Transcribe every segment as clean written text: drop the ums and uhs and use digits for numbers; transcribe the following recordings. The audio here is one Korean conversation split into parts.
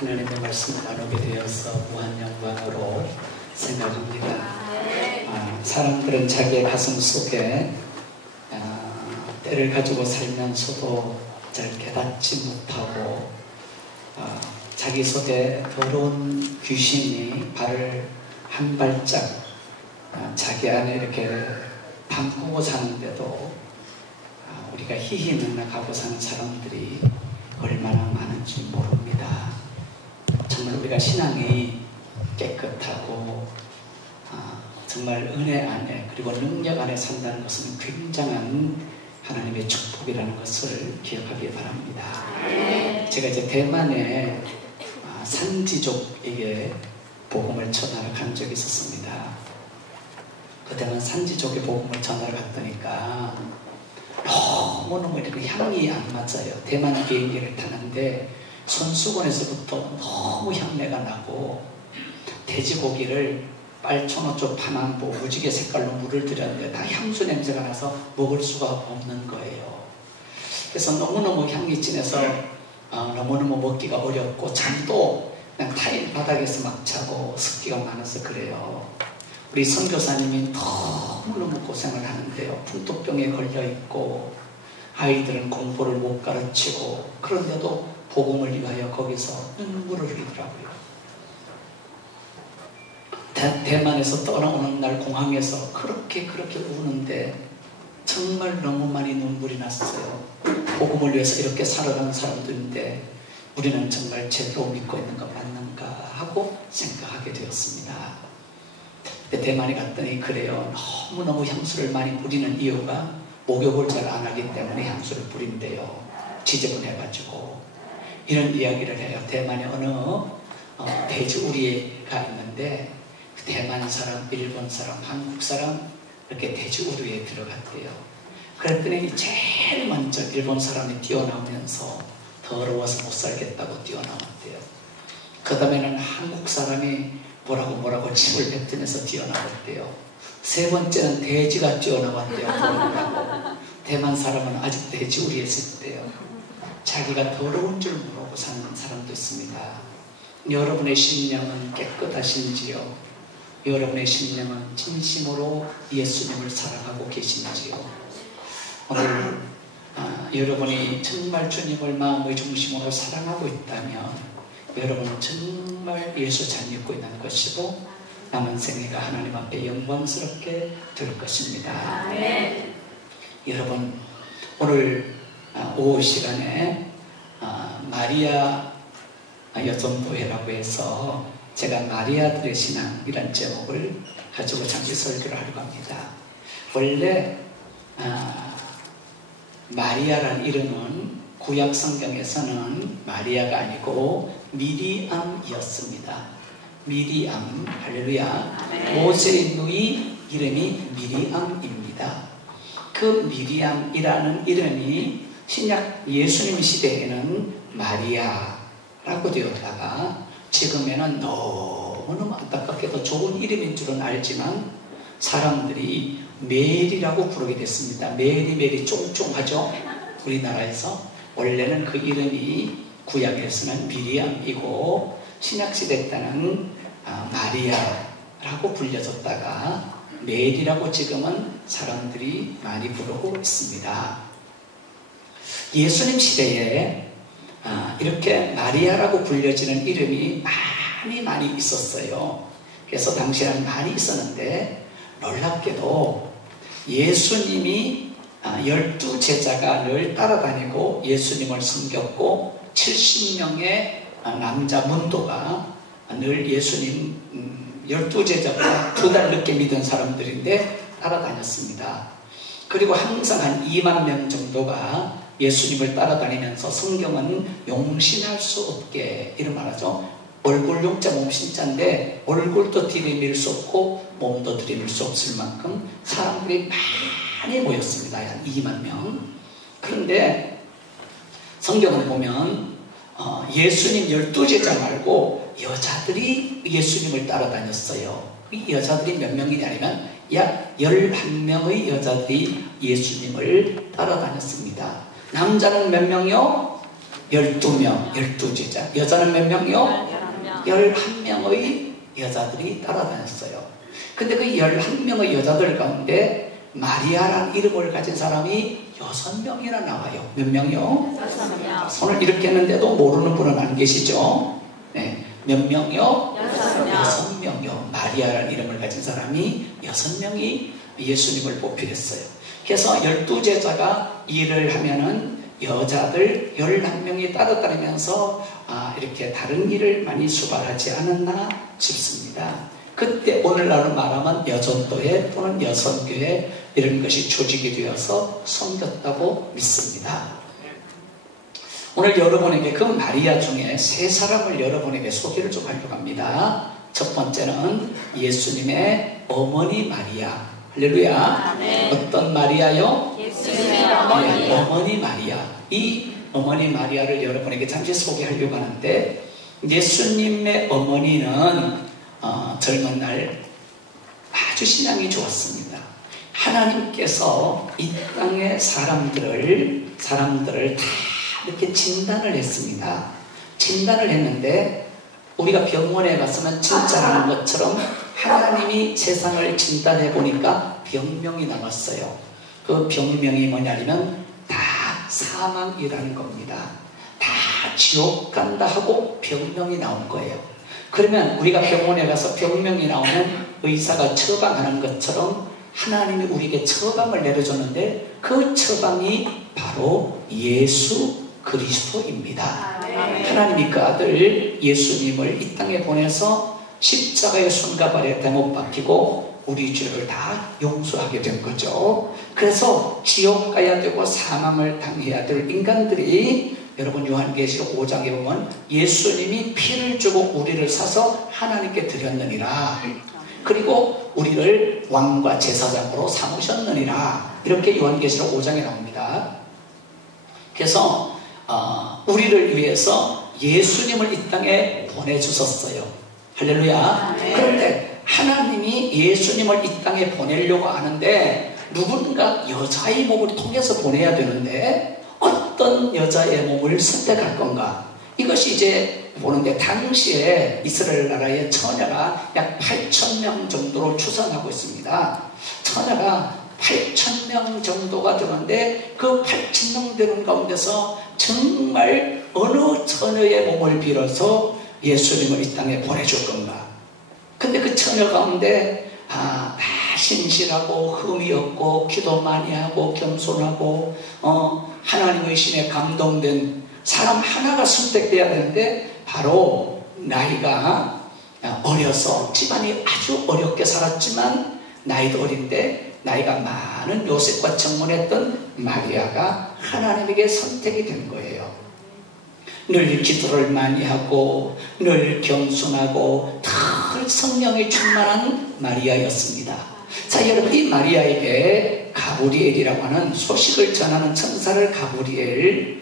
하나님의 말씀을 나누게 되어서 무한 영광으로 생각합니다. 사람들은 자기의 가슴 속에 때를 가지고 살면서도 잘 깨닫지 못하고 자기 속에 더러운 귀신이 발을 한 발짝 자기 안에 이렇게 담그고 사는데도 우리가 희희낙낙하고 사는 사람들이 얼마나 많은지 모릅니다. 정말 우리가 신앙이 깨끗하고 정말 은혜 안에 그리고 능력 안에 산다는 것은 굉장한 하나님의 축복이라는 것을 기억하기 바랍니다. 제가 이제 대만의 산지족에게 복음을 전하러 간 적이 있었습니다. 그 대만 산지족에 복음을 전하러 갔더니까 너무너무 이렇게 향이 안 맞아요. 대만 비행기를 타는데 손수건에서부터 너무 향내가 나고 돼지고기를 빨초노초 파남보 무지개 색깔로 물을 들였는데 다 향수 냄새가 나서 먹을 수가 없는 거예요. 그래서 너무너무 향이 진해서 너무너무 먹기가 어렵고 잠도 그냥 타일 바닥에서 막 자고 습기가 많아서 그래요. 우리 선교사님이 너무너무 고생을 하는데요. 풍토병에 걸려있고 아이들은 공부를 못 가르치고 그런데도 복음을 위하여 거기서 눈물을 흘리더라고요. 대만에서 떠나오는 날 공항에서 그렇게 우는데 정말 너무 많이 눈물이 났어요. 복음을 위해서 이렇게 살아가는 사람들인데 우리는 정말 제대로 믿고 있는 것 맞는가 하고 생각하게 되었습니다. 대만에 갔더니 그래요. 너무너무 향수를 많이 뿌리는 이유가 목욕을 잘 안 하기 때문에 향수를 뿌린대요. 지저분해가지고 이런 이야기를 해요. 대만에 어느 돼지우리가 있는데 대만 사람, 일본 사람, 한국 사람 이렇게 돼지우리에 들어갔대요. 그랬더니 제일 먼저 일본 사람이 뛰어나오면서 더러워서 못 살겠다고 뛰어나왔대요. 그 다음에는 한국 사람이 뭐라고 침을 뱉으면서 뛰어나왔대요. 세 번째는 돼지가 뛰어나왔대요. 대만 사람은 아직 돼지우리에 있을 때요. 자기가 더러운 줄 모르고 사는 사람도 있습니다. 여러분의 심령은 깨끗하신지요? 여러분의 심령은 진심으로 예수님을 사랑하고 계신지요? 오늘 여러분이 정말 주님을 마음의 중심으로 사랑하고 있다면 여러분은 정말 예수 잘 믿고 있는 것이고 남은 생애가 하나님 앞에 영광스럽게 될 것입니다. 네. 여러분 오늘 오후 시간에 마리아 여전도회라고 해서 제가 마리아들의 신앙이란 제목을 가지고 잠시 설교를 하려고 합니다. 원래 마리아라는 이름은 구약 성경에서는 마리아가 아니고 미리암이었습니다. 미리암, 할렐루야. 모세의 누이 이름이 미리암입니다. 그 미리암이라는 이름이 신약 예수님 시대에는 마리아라고 되었다가 지금에는 너무너무 안타깝게도 좋은 이름인 줄은 알지만 사람들이 메리라고 부르게 됐습니다. 메리 쫑쫑하죠? 우리나라에서 원래는 그 이름이 구약에서는 미리암이고 신약시대 때는 마리아라고 불려졌다가 메리라고 지금은 사람들이 많이 부르고 있습니다. 예수님 시대에 이렇게 마리아라고 불려지는 이름이 많이 있었어요. 그래서 당시에는 많이 있었는데 놀랍게도 예수님이 12제자가 늘 따라다니고 예수님을 섬겼고 70명의 남자 문도가 늘 예수님 12제자보다 2달 늦게 믿은 사람들인데 따라다녔습니다. 그리고 항상 한 2만 명 정도가 예수님을 따라다니면서 성경은 용신할 수 없게 이런 말하죠. 얼굴 용자 몸 신자인데 얼굴도 들이밀 수 없고 몸도 들이밀 수 없을 만큼 사람들이 많이 모였습니다. 한 2만 명. 그런데 성경을 보면 예수님 12제자 말고 여자들이 예수님을 따라다녔어요. 이 여자들이 몇 명이냐면 약 11명의 여자들이 예수님을 따라다녔습니다. 남자는 몇 명이요? 12명, 12제자. 여자는 몇 명이요? 11명의 여자들이 따라다녔어요. 근데 그 11명의 여자들 가운데 마리아라는 이름을 가진 사람이 6명이나 나와요. 몇 명이요? 6명. 손을 이렇게 했는데도 모르는 분은 안 계시죠? 네. 몇 명이요? 6명이요. 마리아라는 이름을 가진 사람이 6명이 예수님을 보필했어요. 그래서 12제자가 일을 하면은 여자들 11명이 따라다니면서 이렇게 다른 일을 많이 수발하지 않았나 싶습니다. 그때 오늘날로 말하면 여전도회 또는 여선교회 이런 것이 조직이 되어서 섬겼다고 믿습니다. 오늘 여러분에게 그 마리아 중에 세 사람을 여러분에게 소개를 좀 하려고 합니다. 첫 번째는 예수님의 어머니 마리아. 할렐루야. 네. 어떤 마리아요? 예수님의 어머니. 네, 어머니 마리아. 이 어머니 마리아를 여러분에게 잠시 소개하려고 하는데, 예수님의 어머니는 젊은 날 아주 신앙이 좋았습니다. 하나님께서 이 땅의 사람들을 다 이렇게 진단을 했습니다. 진단을 했는데 우리가 병원에 갔으면 진짜라는 것처럼 하나님이 세상을 진단해 보니까 병명이 나왔어요. 그 병명이 뭐냐면 다 사망이라는 겁니다. 다 지옥 간다 하고 병명이 나온 거예요. 그러면 우리가 병원에 가서 병명이 나오면 의사가 처방하는 것처럼 하나님이 우리에게 처방을 내려줬는데 그 처방이 바로 예수 그리스도입니다. 하나님이 그 아들 예수님을 이 땅에 보내서 십자가의 순가발에 대못 박히고 우리 죄를 다 용서하게 된 거죠. 그래서 지옥 가야 되고 사망을 당해야 될 인간들이, 여러분 요한계시록 5장에 보면 예수님이 피를 주고 우리를 사서 하나님께 드렸느니라, 그리고 우리를 왕과 제사장으로 삼으셨느니라, 이렇게 요한계시록 5장에 나옵니다. 그래서 우리를 위해서 예수님을 이 땅에 보내주셨어요. 할렐루야. 그런데 하나님이 예수님을 이 땅에 보내려고 하는데 누군가 여자의 몸을 통해서 보내야 되는데 어떤 여자의 몸을 선택할 건가? 이것이 이제 보는데, 당시에 이스라엘 나라의 처녀가 약 8,000명 정도로 추산하고 있습니다. 처녀가 8,000명 정도가 되는데 그 8,000명 되는 가운데서 정말 어느 처녀의 몸을 빌어서 예수님을 이 땅에 보내줄 건가? 근데 그 처녀 가운데 다 신실하고 흠이 없고 기도 많이 하고 겸손하고 하나님의 신에 감동된 사람 하나가 선택돼야 되는데, 바로 나이가 어려서 집안이 아주 어렵게 살았지만 나이도 어린데 나이가 많은 요셉과 청혼했던 마리아가 하나님에게 선택이 된 거예요. 늘 기도를 많이 하고 늘 겸손하고 늘 성령에 충만한 마리아였습니다. 자, 여러분, 이 마리아에게 가브리엘이라고 하는 소식을 전하는 천사를, 가브리엘,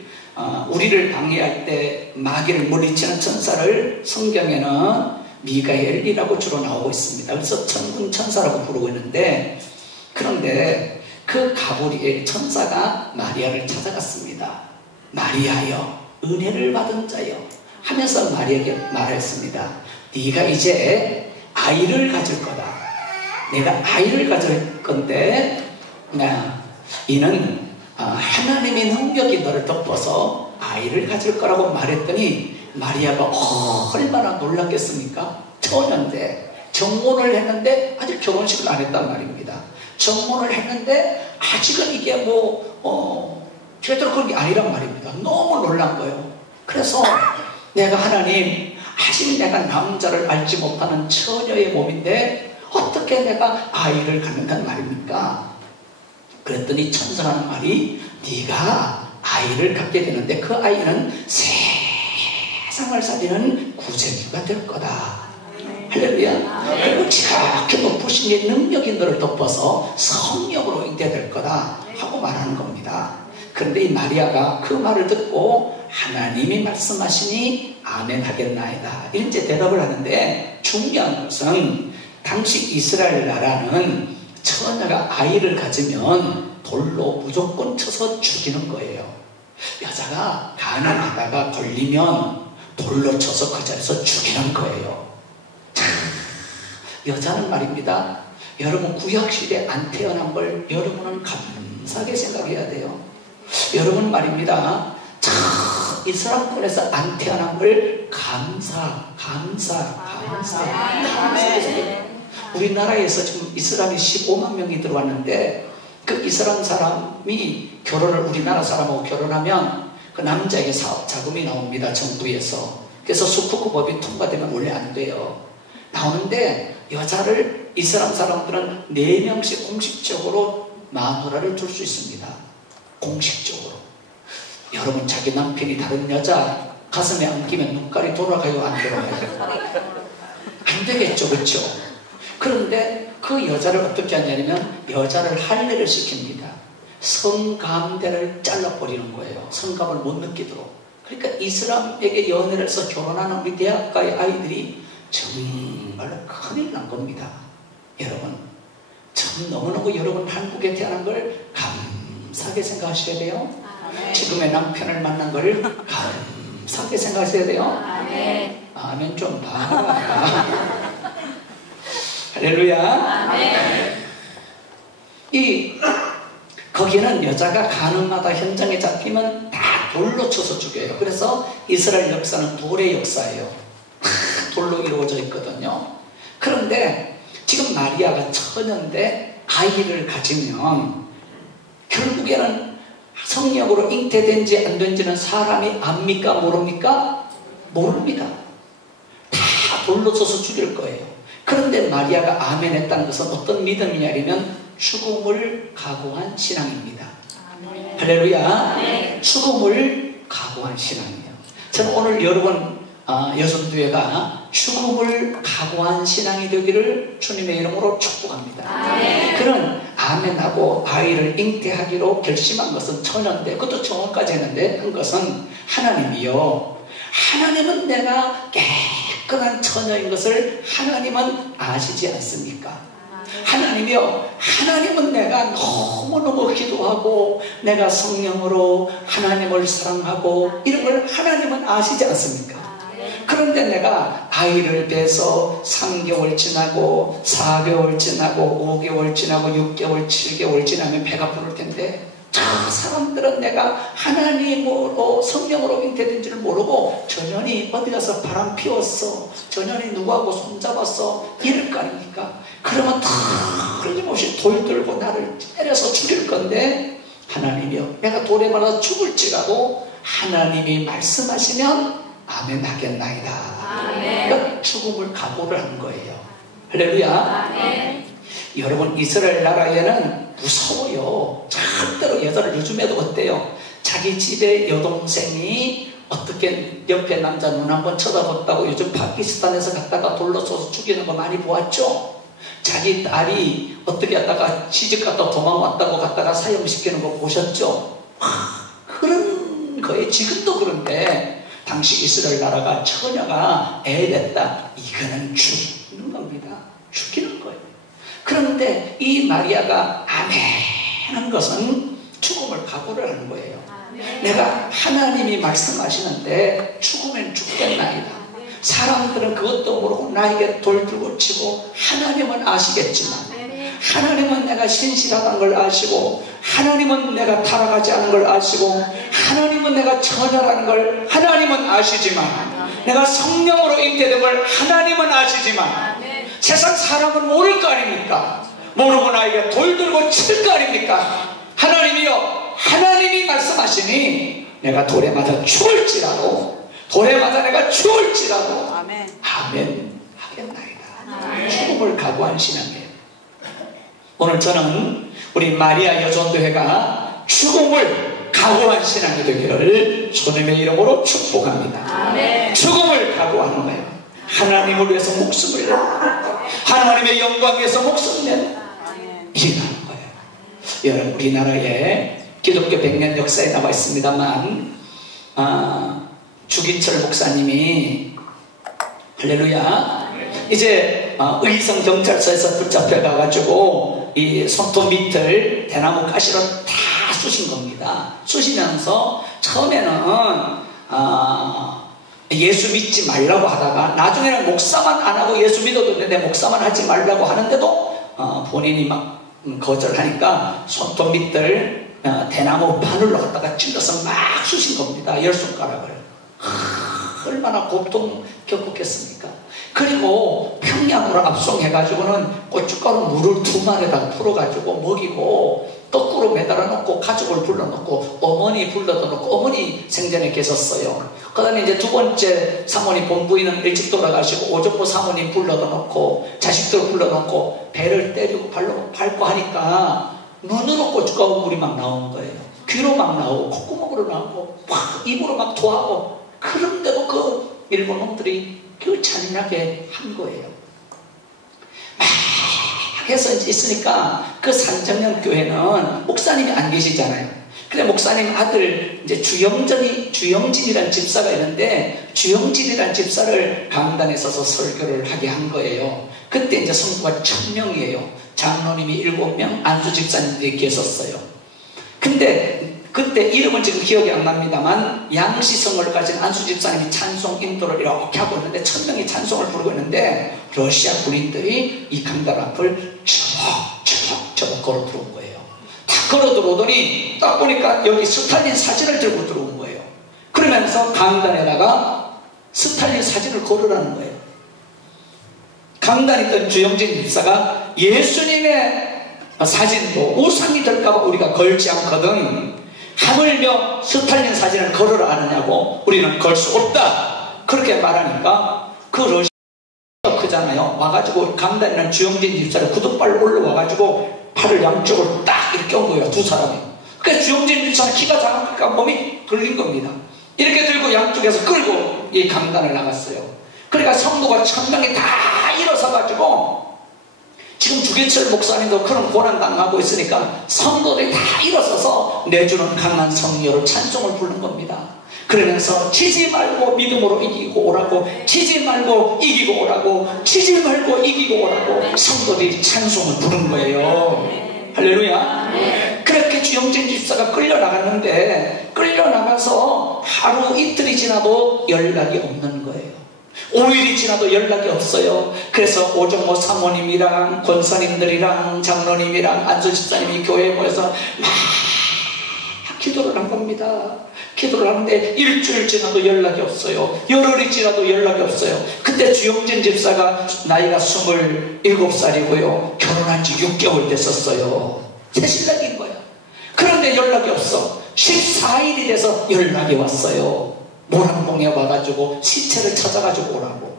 우리를 방해할 때 마귀를 물리치는 천사를 성경에는 미가엘이라고 주로 나오고 있습니다. 그래서 천군 천사라고 부르고 있는데, 그런데 그 가브리엘 천사가 마리아를 찾아갔습니다. 마리아여, 은혜를 받은 자여 하면서 마리아에게 말했습니다. 네가 이제 아이를 가질 거다. 내가 아이를 가질 건데 이는 하나님의 능력이 너를 덮어서 아이를 가질 거라고 말했더니, 마리아가 얼마나 놀랐겠습니까? 처녀인데, 정혼을 했는데 아직 결혼식을 안 했단 말입니다. 정혼을 했는데 아직은 이게 제대로 그런 게 아니란 말입니다. 너무 놀란 거예요. 그래서 내가 하나님, 아직 내가 남자를 알지 못하는 처녀의 몸인데 어떻게 내가 아이를 갖는단 말입니까? 그랬더니 천사가 하는 말이, 네가 아이를 갖게 되는데 그 아이는 세상을 살리는 구세주가 될 거다. 할렐루야. 그리고 지극히 높으신 이 능력이 너를 덮어서 성령으로 잉태될 거다 하고 말하는 겁니다. 그런데 이 마리아가 그 말을 듣고 하나님이 말씀하시니 아멘 하겠나이다, 이렇게 대답을 하는데, 중요한 것은 당시 이스라엘 나라는 처녀가 아이를 가지면 돌로 무조건 쳐서 죽이는 거예요. 여자가 가늠하다가 걸리면 돌로 쳐서 그 자리에서 죽이는 거예요. 여자는 말입니다. 여러분 구약시대에 안 태어난 걸 여러분은 감사하게 생각해야 돼요. 여러분 말입니다. 이스라엘권에서 안 태어난 걸 감사하게 생각해요. 우리나라에서 지금 이스라엘이 15만 명이 들어왔는데 그 이스라엘 사람이 우리나라 사람하고 결혼하면 그 남자에게 사업 자금이 나옵니다. 정부에서. 그래서 수쿠크법이 통과되면 원래 안 돼요. 나오는데 여자를 이스라엘 사람들은 4명씩 공식적으로 마누라를 줄 수 있습니다. 공식적으로. 여러분 자기 남편이 다른 여자 가슴에 안기면 눈깔이 돌아가요? 안 돌아가요? 안 되겠죠. 그렇죠? 그런데 그 여자를 어떻게 하냐면 여자를 할례를 시킵니다. 성감대를 잘라버리는 거예요. 성감을 못 느끼도록. 그러니까 이슬람에게 연애를 해서 결혼하는 우리 대학가의 아이들이 정말로 큰일 난 겁니다. 여러분 참 너무너무 여러분 한국에 태어난 걸 감사하게 생각하셔야 돼요. 지금의 남편을 만난 걸 감사하게 생각하셔야 돼요. 아멘 좀 봐라. 할렐루야. 거기는 여자가 가늠하다 현장에 잡히면 다 돌로 쳐서 죽여요. 그래서 이스라엘 역사는 돌의 역사예요. 돌로 이루어져 있거든요. 그런데 지금 마리아가 처녀인데 아이를 가지면 결국에는 성령으로 잉태된지 안 된지는 사람이 압니까? 모릅니까? 모릅니다. 다 돌로 쳐서 죽일 거예요. 그런데 마리아가 아멘 했다는 것은 어떤 믿음이냐면 죽음을 각오한 신앙입니다. 할렐루야. 죽음을 각오한 신앙이에요. 저는 오늘 여러분 여성교회가 죽음을 각오한 신앙이 되기를 주님의 이름으로 축복합니다. 그런 아멘하고 아이를 잉태하기로 결심한 것은 처녀인데 그것도 정원까지 했는데 한 것은 하나님이요. 하나님은 내가 깨끗한 처녀인 것을 하나님은 아시지 않습니까? 하나님이요. 하나님은 내가 너무너무 기도하고 내가 성령으로 하나님을 사랑하고 이런 걸 하나님은 아시지 않습니까? 그런데 내가 아이를 뵈서 3개월 지나고 4개월 지나고 5개월 지나고 6개월 7개월 지나면 배가 부를 텐데 저 사람들은 내가 하나님으로 성령으로 잉태된 줄 모르고 전현이 어디 가서 바람 피웠어, 전현이 누구하고 손잡았어 이럴 거 아닙니까? 그러면 다 흘림없이 돌 들고 나를 때려서 죽일 건데 하나님이요, 내가 돌에 맞아 죽을지라도 하나님이 말씀하시면 아멘 하겠나이다. 그러니까 죽음을 각오를 한 거예요. 할렐루야. 여러분 이스라엘 나라에는 무서워요. 절대로 여자를 요즘에도 어때요? 자기 집에 여동생이 어떻게 옆에 남자 눈 한번 쳐다봤다고 요즘 파키스탄에서 갔다가 돌로 쏘서 죽이는 거 많이 보았죠? 자기 딸이 어떻게 하다가 시집갔다 도망왔다고 갔다가 사형시키는 거 보셨죠? 그런 거예요. 지금도 그런데 당시 이스라엘 나라가 처녀가 애 됐다. 이거는 죽이는 겁니다. 죽이는 거예요. 그런데 이 마리아가 아멘 한 것은 죽음을 각오를 하는 거예요. 내가 하나님이 말씀하시는데 죽으면 죽겠나이다. 사람들은 그것도 모르고 나에게 돌 들고 치고 하나님은 아시겠지만 하나님은 내가 신실하다는 걸 아시고 하나님은 내가 타락하지 않은 걸 아시고 하나님은 내가 처녀라는 걸 하나님은 아시지만 내가 성령으로 잉태된 걸 하나님은 아시지만 세상 사람은 모를 거 아닙니까? 모르고 나에게 돌 들고 칠 거 아닙니까? 하나님이요, 하나님이 말씀하시니 내가 돌에 맞아 죽을지라도 돌에 맞아 내가 죽을지라도 아멘 하겠나이다. 죽음을 각오한 신앙이에요. 오늘 저는 우리 마리아 여전도회가 죽음을 각오한 신앙이 되기를 주님의 이름으로 축복합니다. 죽음을 각오하는 거예요. 하나님을 위해서 목숨을 내고 하나님의 영광 위해서 목숨을 내고 일하는 거예요. 여러분 우리나라에 기독교 100년 역사에 나와 있습니다만 주기철 목사님이 할렐루야 이제 의성 경찰서에서 붙잡혀 가가지고 이 손톱 밑을 대나무 가시로 다 쑤신 겁니다. 쑤시면서 처음에는 예수 믿지 말라고 하다가 나중에는 목사만 안 하고 예수 믿어도 되는데 목사만 하지 말라고 하는데도 본인이 막 거절하니까 손톱 밑을 대나무 바늘로 갖다가 찔러서 막 쑤신 겁니다. 10손가락을. 얼마나 고통 겪었겠습니까? 그리고 평양으로 압송해가지고는 고춧가루 물을 2마리에다 풀어가지고 먹이고 거꾸로 매달아 놓고 가족을 불러놓고 어머니 불러다 놓고 어머니 생전에 계셨어요. 그 다음에 이제 2번째 사모님 본부인은 일찍 돌아가시고 오정모 사모님 불러다 놓고 자식들 불러놓고 배를 때리고 발로 밟고 하니까 눈으로 고춧가루 물이 막 나오는 거예요. 귀로 막 나오고 콧구멍으로 나오고 막 입으로 막 토하고 그런데도 그 일본 놈들이 그 잔인하게 한 거예요. 막 해서 있으니까 그 산정령 교회는 목사님이 안 계시잖아요. 근데 목사님 아들 이제 주영진이라는 집사가 있는데 주영진이라는 집사를 강단에 서서 설교를 하게 한 거예요. 그때 이제 성도가 1000명이에요. 장로님이 7명, 안수 집사님들이 계셨어요. 근데 그때 이름은 지금 기억이 안 납니다만 양시성을 가진 안수 집사님이 찬송 인도를 이렇게 하고 있는데 1000명이 찬송을 부르고 있는데 러시아 군인들이 이 강단 앞을 저벅 걸어 들어온 거예요. 다 걸어 들어오더니 딱 보니까 여기 스탈린 사진을 들고 들어온 거예요. 그러면서 강단에다가 스탈린 사진을 걸으라는 거예요. 강단에 있던 주영진 집사가 예수님의 사진도 우상이 될까봐 우리가 걸지 않거든 하물며 스탈린 사진을 걸으라 하느냐고 우리는 걸 수 없다 그렇게 말하니까 그 러시아가 크잖아요. 와가지고 강단이라는 주영진 집사를 구두발로 올라와가지고 팔을 양쪽으로 딱 이렇게 온 거예요. 2사람이. 그러니까 주영진 집사는 키가 작으니까 몸이 걸린 겁니다. 이렇게 들고 양쪽에서 끌고 이 강단을 나갔어요. 그러니까 성도가 1000명이 다 일어서가지고 지금 주기철 목사님도 그런 고난 당하고 있으니까 성도들이 다 일어서서 내주는 강한 성령으로 찬송을 부르는 겁니다. 그러면서 치지 말고 믿음으로 이기고 오라고, 치지 말고 이기고 오라고, 치지 말고 이기고 오라고 성도들이 찬송을 부른 거예요. 할렐루야. 그렇게 주영진 집사가 끌려나갔는데 끌려나가서 하루 이틀이 지나도 연락이 없는 거예요. 5일이 지나도 연락이 없어요. 그래서 오정모 사모님이랑 권사님들이랑 장로님이랑 안수집사님이 교회에 모여서 막 기도를 한 겁니다. 기도를 하는데 일주일 지나도 연락이 없어요. 열흘이 지나도 연락이 없어요. 그때 주영진 집사가 나이가 27살이고요 결혼한 지 6개월 됐었어요. 새신랑인 거야. 그런데 연락이 없어. 14일이 돼서 연락이 왔어요. 모란봉에 와가지고 시체를 찾아가지고 오라고.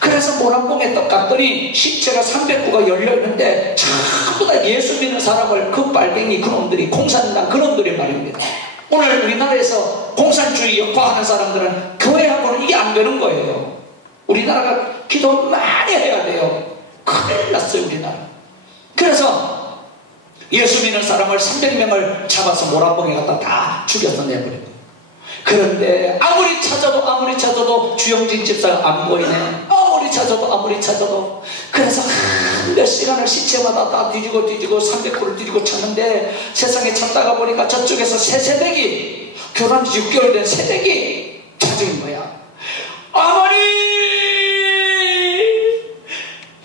그래서 모란봉에 딱 갔더니 시체가 309가 열려있는데 전부 다 예수 믿는 사람을 그 빨갱이 그놈들이 공산당 그놈들이 말입니다. 오늘 우리나라에서 공산주의 역파하는 사람들은 교회하고는 이게 안 되는 거예요. 우리나라가 기도 많이 해야 돼요. 큰일 났어요 우리나라. 그래서 예수 믿는 사람을 300명을 잡아서 모란봉에 갖다 다 죽여서 내버리고. 그런데 아무리 찾아도 주영진 집사가 안 보이네. 아무리 찾아도 그래서 몇 시간을 시체마다 다 뒤지고 300구를 뒤지고 찾는데 세상에 찾다가 보니까 저쪽에서 새 새댁이 결혼한 지 6개월 된 새댁이 찾은 거야. 어머니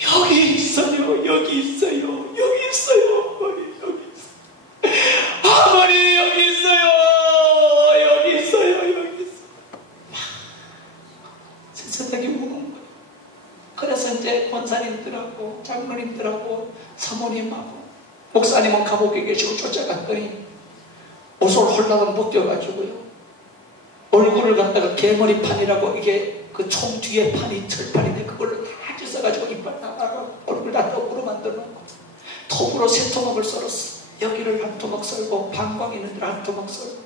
여기 있어요. 어머니 여기 있어요. 세상이 우는 거예요. 그래서 이제 권사님들하고 장로님들하고 사모님하고 목사님은 감옥에 계시고 쫓아갔더니 옷을 홀라당 벗겨가지고요 얼굴을 갖다가 개머리판이라고 이게 그 총 뒤에 판이 철판인데 그걸로 다 찢어가지고 이빨 나가고 얼굴 다 턱으로 만들어놓고 톱으로 3토막을 썰었어. 여기를 한 토막 썰고 방광 있는 데를 한 토막 썰고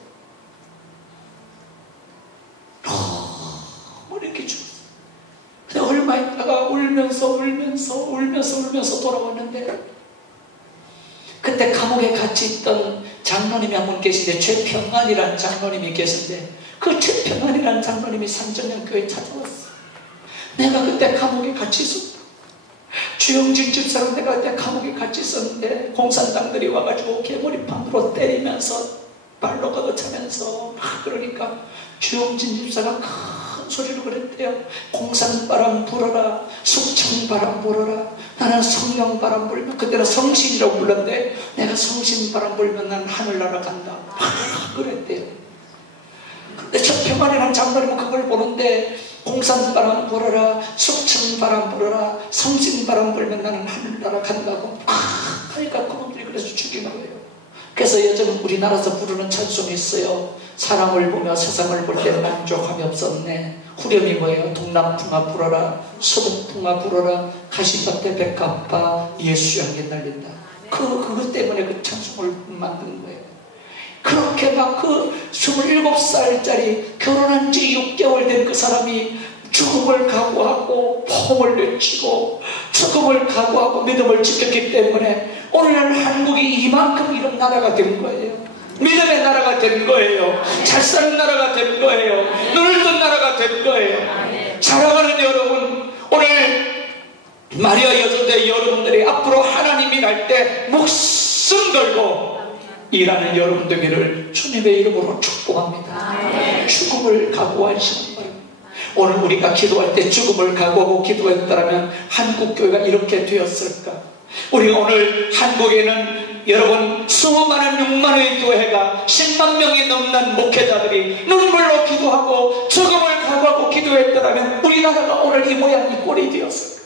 이렇게 죽었어. 근데 얼마 있다가 울면서 돌아왔는데 그때 감옥에 같이 있던 장로님이 한 분 계신데 최평안이라는 장로님이 계신데 그 최평안이라는 장로님이 산정령 교회에 찾아왔어. 내가 그때 감옥에 같이 있었다. 주영진 집사랑 내가 그때 감옥에 같이 있었는데 공산당들이 와가지고 개머리판으로 때리면서 발로 걷어차면서 막 그러니까 주영진 집사가 큰 소리로 그랬대요. 공산바람 불어라, 숙청바람 불어라, 나는 성령바람 불면, 그때는 성신이라고 불렀는데 내가 성신바람 불면 난 하늘 날아간다 막 그랬대요. 근데 저 평안이라는 장로님은 그걸 보는데 공산바람 불어라, 숙청바람 불어라, 성신바람 불면 나는 하늘 날아간다고 막 하니까 그분들이 그래서 죽이는 거예요. 그래서 요즘 우리나라에서 부르는 찬송이 있어요. 사람을 보며 세상을 볼 때 만족함이 없었네. 후렴이 뭐예요? 동남풍아 불어라, 서북풍아 불어라, 가시밭에 백합화 예수 향해 날린다. 그것 때문에 그 찬송을 만든 거예요. 그렇게 막 그 27살짜리 결혼한 지 6개월 된 그 사람이 죽음을 각오하고 포옹을 외치고 죽음을 각오하고 믿음을 지켰기 때문에 오늘날 한국이 이만큼 이런 나라가 된 거예요. 믿음의 나라가 된 거예요. 잘 사는 나라가 된 거예요. 눈을 뜬 나라가 된 거예요. 사랑하는 여러분, 오늘 마리아 여전대 여러분들이 앞으로 하나님 일할 때 목숨 걸고 일하는 여러분 되기를 주님의 이름으로 축복합니다. 죽음을 각오하시는 거예요. 오늘 우리가 기도할 때 죽음을 각오하고 기도했다면 한국교회가 이렇게 되었을까? 우리가 오늘 한국에는 여러분 수많은 6만의 교회가 10만 명이 넘는 목회자들이 눈물로 기도하고 죽음을 각오하고 기도했다면 우리나라가 오늘 이 모양 이 꼴이 되었을까?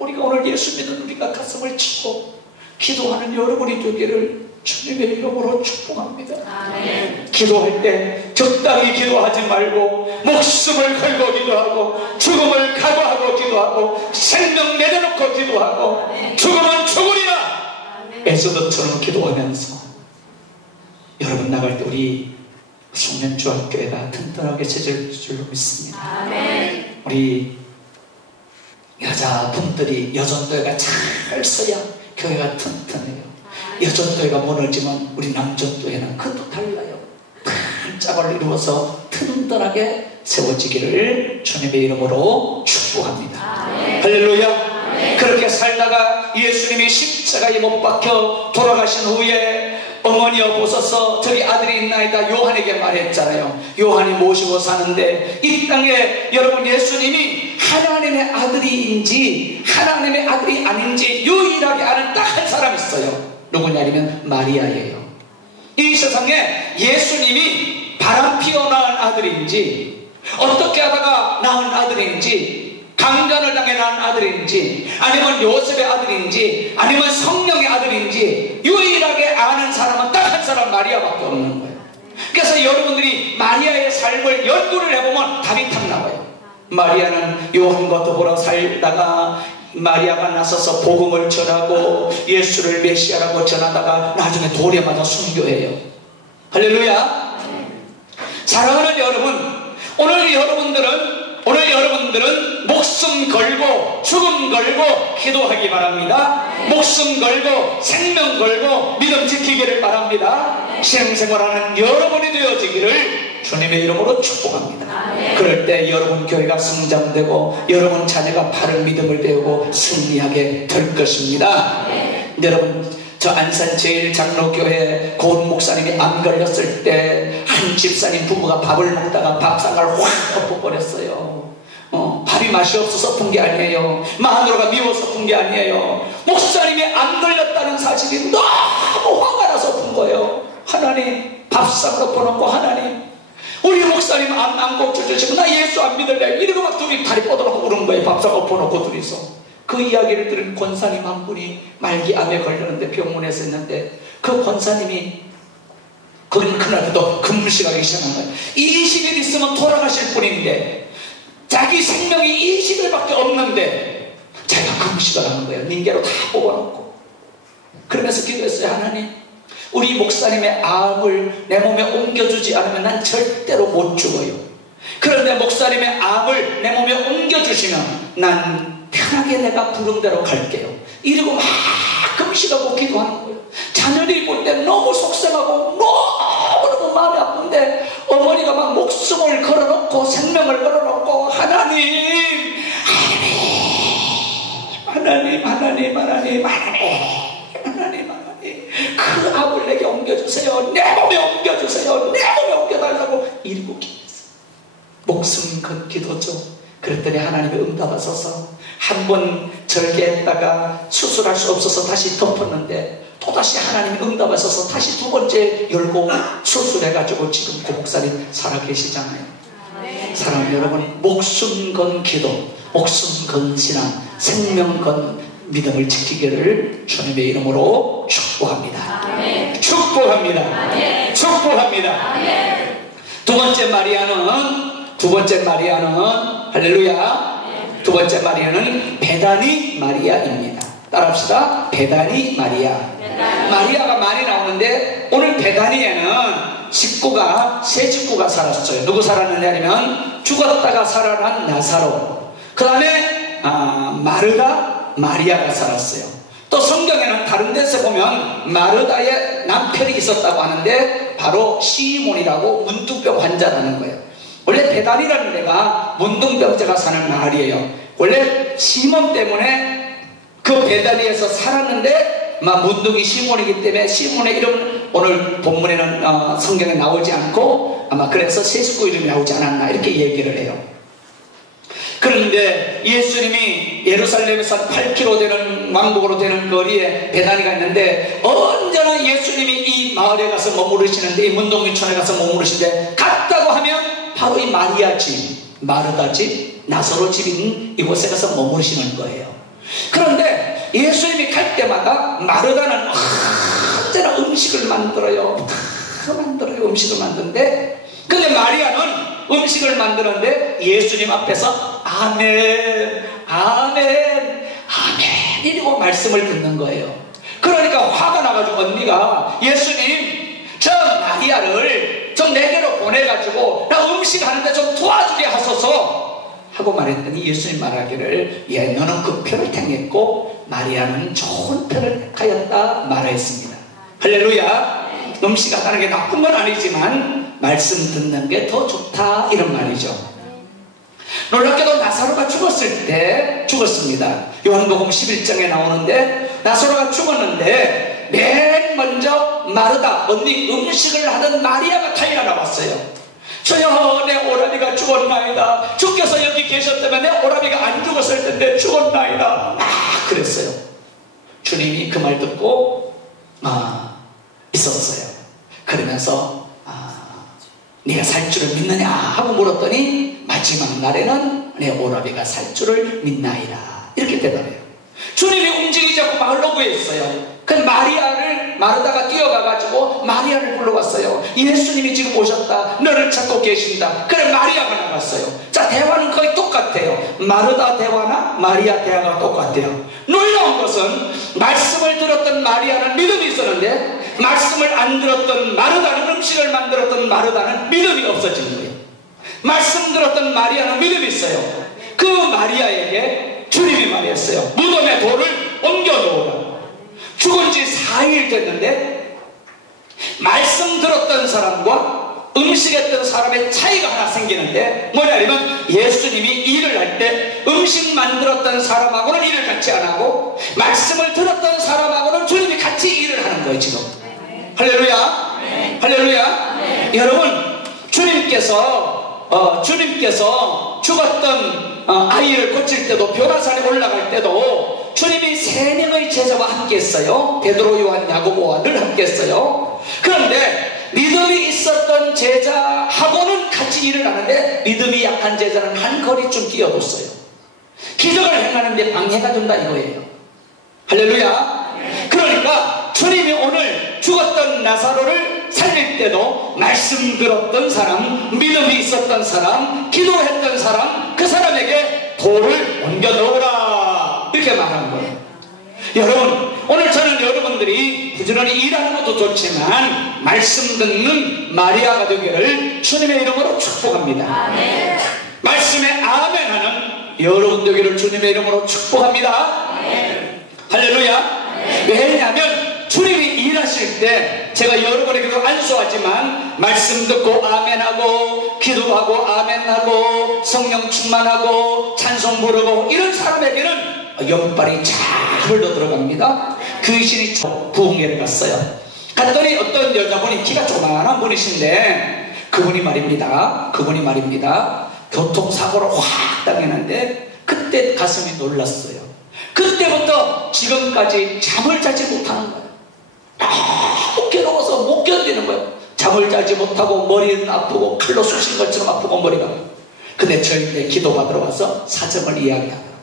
우리가 오늘 예수 믿는 우리가 가슴을 치고 기도하는 여러분이 되기를 주님의 이름으로 축복합니다. 아멘. 기도할 때 적당히 기도하지 말고 목숨을 걸고 기도하고 죽음을 각오하고 기도하고 생명 내려놓고 기도하고 아멘. 죽으면 죽으리라 에스더처럼 기도하면서 여러분 나갈 때 우리 송년중학교회가 튼튼하게 세질 줄로 믿습니다. 아멘. 우리 여자분들이 여전도회가 잘 서야 교회가 튼튼해요. 여전도회가 무너지면 우리 남전도회는 그것도 달라요. 큰 짝을 이루어서 튼튼하게 세워지기를 주님의 이름으로 축복합니다. 아멘. 할렐루야. 아멘. 그렇게 살다가 예수님이 십자가에 못 박혀 돌아가신 후에 어머니여 보소서 저기 아들이 있나이다 요한에게 말했잖아요. 요한이 모시고 사는데 이 땅에 여러분 예수님이 하나님의 아들인지 하나님의 아들이 아닌지 유일하게 아는 딱 한 사람이 있어요. 누구냐면 마리아예요. 이 세상에 예수님이 바람 피워 낳은 아들인지 어떻게 하다가 낳은 아들인지 강간을 당해 낳은 아들인지 아니면 요셉의 아들인지 아니면 성령의 아들인지 유일하게 아는 사람은 딱 한 사람 마리아밖에 없는 거예요. 그래서 여러분들이 마리아의 삶을 연구를 해보면 답이 탁 나와요. 마리아는 요한과 더불어 살다가 마리아가 나서서 복음을 전하고 예수를 메시아라고 전하다가 나중에 돌에 맞아 순교해요. 할렐루야. 사랑하는 여러분, 오늘 여러분들은 목숨 걸고 죽음 걸고 기도하기 바랍니다. 목숨 걸고 생명 걸고 믿음 지키기를 바랍니다. 신앙생활하는 여러분이 되어지기를 주님의 이름으로 축복합니다. 그럴 때 여러분 교회가 성장되고 여러분 자녀가 바른 믿음을 배우고 승리하게 될 것입니다. 여러분 저 안산 제일장로교회 고은 목사님이 암 걸렸을 때 한 집사님 부부가 밥을 먹다가 밥상을 확 덮어버렸어요. 밥이 맛이 없어서 푼 게 아니에요. 마누라가 미워서 푼 게 아니에요. 목사님이 안 걸렸다는 사실이 너무 화가 나서 푼 거예요. 하나님 밥상 덮어놓고 하나님 우리 목사님 안 고쳐주시고 나 예수 안 믿을래 이러고 막 둘이 다리 뻗어놓고 우는 거예요. 밥상 엎어놓고 둘이서. 그 이야기를 들은 권사님 한 분이 말기암에 걸렸는데 병원에서 있는데 그 권사님이 그날부터 금식하기 시작한 거예요. 20일 있으면 돌아가실 분인데 자기 생명이 20일밖에 없는데 자기가 금식을 하는 거예요. 닌게로 다 뽑아놓고. 그러면서 기도했어요. 하나님 우리 목사님의 암을 내 몸에 옮겨주지 않으면 난 절대로 못 죽어요. 그런데 목사님의 암을 내 몸에 옮겨주시면 난 편하게 내가 부름대로 갈게요. 이러고 막 금식하고 기도하는 거예요. 자녀들이 볼 때 너무 속상하고 너무너무 마음이 아픈데 어머니가 막 목숨을 걸어놓고 생명을 걸어놓고 하나님 그 암을 내게 옮겨주세요. 내 몸에 옮겨주세요. 내 몸에 옮겨달라고 일곱 기도했어요. 목숨 건 기도죠. 그랬더니 하나님의 응답하셔서 한 번 절개했다가 수술할 수 없어서 다시 덮었는데 또다시 하나님이 응답하셔서 다시 두 번째 열고 수술해가지고 지금 그 목사님 살아계시잖아요. 사랑하는 여러분, 목숨 건 기도, 목숨 건 신앙, 생명 건 믿음을 지키기를 주님의 이름으로 축복합니다. 축복합니다. 축복합니다. 두 번째 마리아는 할렐루야, 두 번째 마리아는 베다니 마리아입니다. 따라합시다. 베다니 마리아. 마리아가 많이 나오는데 오늘 베다니에는 세 식구가 살았어요. 누구 살았느냐면 죽었다가 살아난 나사로, 그 다음에 마르다, 마리아가 살았어요. 또 성경에는 다른 데서 보면 마르다의 남편이 있었다고 하는데 바로 시몬이라고 문둥병 환자라는 거예요. 원래 베다니라는 데가 문둥병자가 사는 마을이에요. 원래 시몬 때문에 그 베다니에서 살았는데 문둥이 시몬이기 때문에 시몬의 이름은 오늘 본문에는 성경에 나오지 않고 아마 그래서 세 식구 이름이 나오지 않았나 이렇게 얘기를 해요. 그런데 예수님이 예루살렘에서 8km 되는 왕복으로 되는 거리에 베다니가 있는데 언제나 예수님이 이 마을에 가서 머무르시는데, 이 문둥이촌에 가서 머무르시는데 갔다고 하면 바로 이 마리아 집, 마르다 집, 나사로 집 있는 이곳에 가서 머무르시는 거예요. 그런데 예수님이 갈 때마다 마르다는 언제나 음식을 만들어요. 음식을 만드는데, 근데 마리아는 음식을 만드는데 예수님 앞에서 아멘, 아멘, 아멘 이러고 말씀을 듣는 거예요. 그러니까 화가 나가지고 언니가 예수님, 저 마리아를 좀 내게로 보내가지고 나 음식 하는데 좀 도와주게 하소서 하고 말했더니 예수님 말하기를 너는 그 편을 택했고 마리아는 좋은 편을 택하였다 말했습니다. 할렐루야. 음식 하는 게 나쁜 건 아니지만 말씀 듣는 게 더 좋다 이런 말이죠. 놀랍게도 나사로가 죽었습니다. 요한복음 11장에 나오는데 나사로가 죽었는데 맨 먼저 마르다 언니 음식을 하던 마리아가 달려 나왔어요. 저여, 내 오라비가 죽었나이다. 주께서 여기 계셨다면 내 오라비가 안 죽었을 텐데 죽었나이다. 그랬어요. 주님이 그 말 듣고 있었어요. 그러면서 네가 살 줄을 믿느냐 하고 물었더니 마지막 날에는 내 오라비가 살 줄을 믿나이다 이렇게 대답해요. 주님이 움직이지 않고 마을로 구했어요. 그 마르다가 뛰어가가지고 마리아를 불러왔어요. 예수님이 지금 오셨다. 너를 찾고 계신다. 그래 마리아가 나갔어요. 자, 대화는 거의 똑같아요. 마르다 대화나 마리아 대화가 똑같아요. 놀라운 것은 말씀을 들었던 마리아는 믿음이 있었는데 말씀을 안 들었던 마르다는, 음식을 만들었던 마르다는 믿음이 없어진 거예요. 말씀 들었던 마리아는 믿음이 있어요. 그 마리아에게 주님이 말했어요. 무덤에 돌을 옮겨놓으라. 죽은 지 4일 됐는데 말씀 들었던 사람과 음식했던 사람의 차이가 하나 생기는데 뭐냐면 예수님이 일을 할 때 음식 만들었던 사람하고는 일을 같이 안 하고 말씀을 들었던 사람하고는 주님이 같이 일을 하는 거예요 지금. 할렐루야. 할렐루야. 여러분, 주님께서 죽었던 아이를 고칠 때도, 변화산에 올라갈 때도 주님이 3명의 제자와 함께 했어요. 베드로, 요한, 야고보와 늘 함께 했어요. 그런데 믿음이 있었던 제자하고는 같이 일을 하는데 믿음이 약한 제자는 한 거리쯤 뛰어뒀어요. 기적을 행하는데 방해가 된다 이거예요. 할렐루야. 그러니까 주님이 오늘 죽었던 나사로를 살릴 때도 말씀 들었던 사람, 믿음이 있었던 사람, 기도했던 사람, 그 사람에게 돌을 옮겨 넣으라 이렇게 말한 거예요. 여러분, 오늘 저는 여러분들이 부지런히 일하는 것도 좋지만 말씀 듣는 마리아가 되기를 주님의 이름으로 축복합니다. 아멘. 말씀에 아멘 하는 여러분 되기를 주님의 이름으로 축복합니다. 아멘. 할렐루야. 아멘. 왜냐하면 주님이 일하실 때 제가 여러분에게도 안수하지만 말씀 듣고 아멘하고 기도하고 아멘하고 성령 충만하고 찬송 부르고 이런 사람에게는 연발이 잘 흘러 들어갑니다. 귀신이 부흥회를 갔어요. 갔더니 어떤 여자분이 키가 조그만한 분이신데 그분이 말입니다. 교통사고를 확 당했는데 그때 가슴이 놀랐어요. 그때부터 지금까지 잠을 자지 못하는 거예요. 너무 괴로워서 못 견디는 거예요. 잠을 자지 못하고 머리는 아프고 칼로 쑤신 것처럼 아프고 머리가. 근데 저희한테 기도받으러 와서 사정을 이야기하더라고요.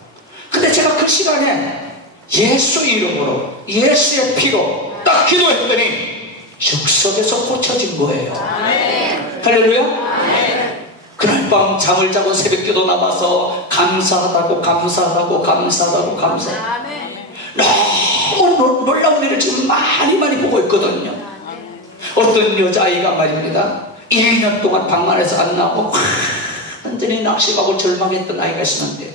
근데 제가 그 시간에 예수 이름으로 예수의 피로 딱 기도했더니 즉석에서 고쳐진 거예요. 할렐루야. 그날 밤 잠을 자고 새벽기도 나와서 감사하다고 너무 놀라운 일을 지금 많이 보고 있거든요. 어떤 여자아이가 말입니다. 1년 동안 방만해서 안 나오고 완전히 낙심하고 절망했던 아이가 있었는데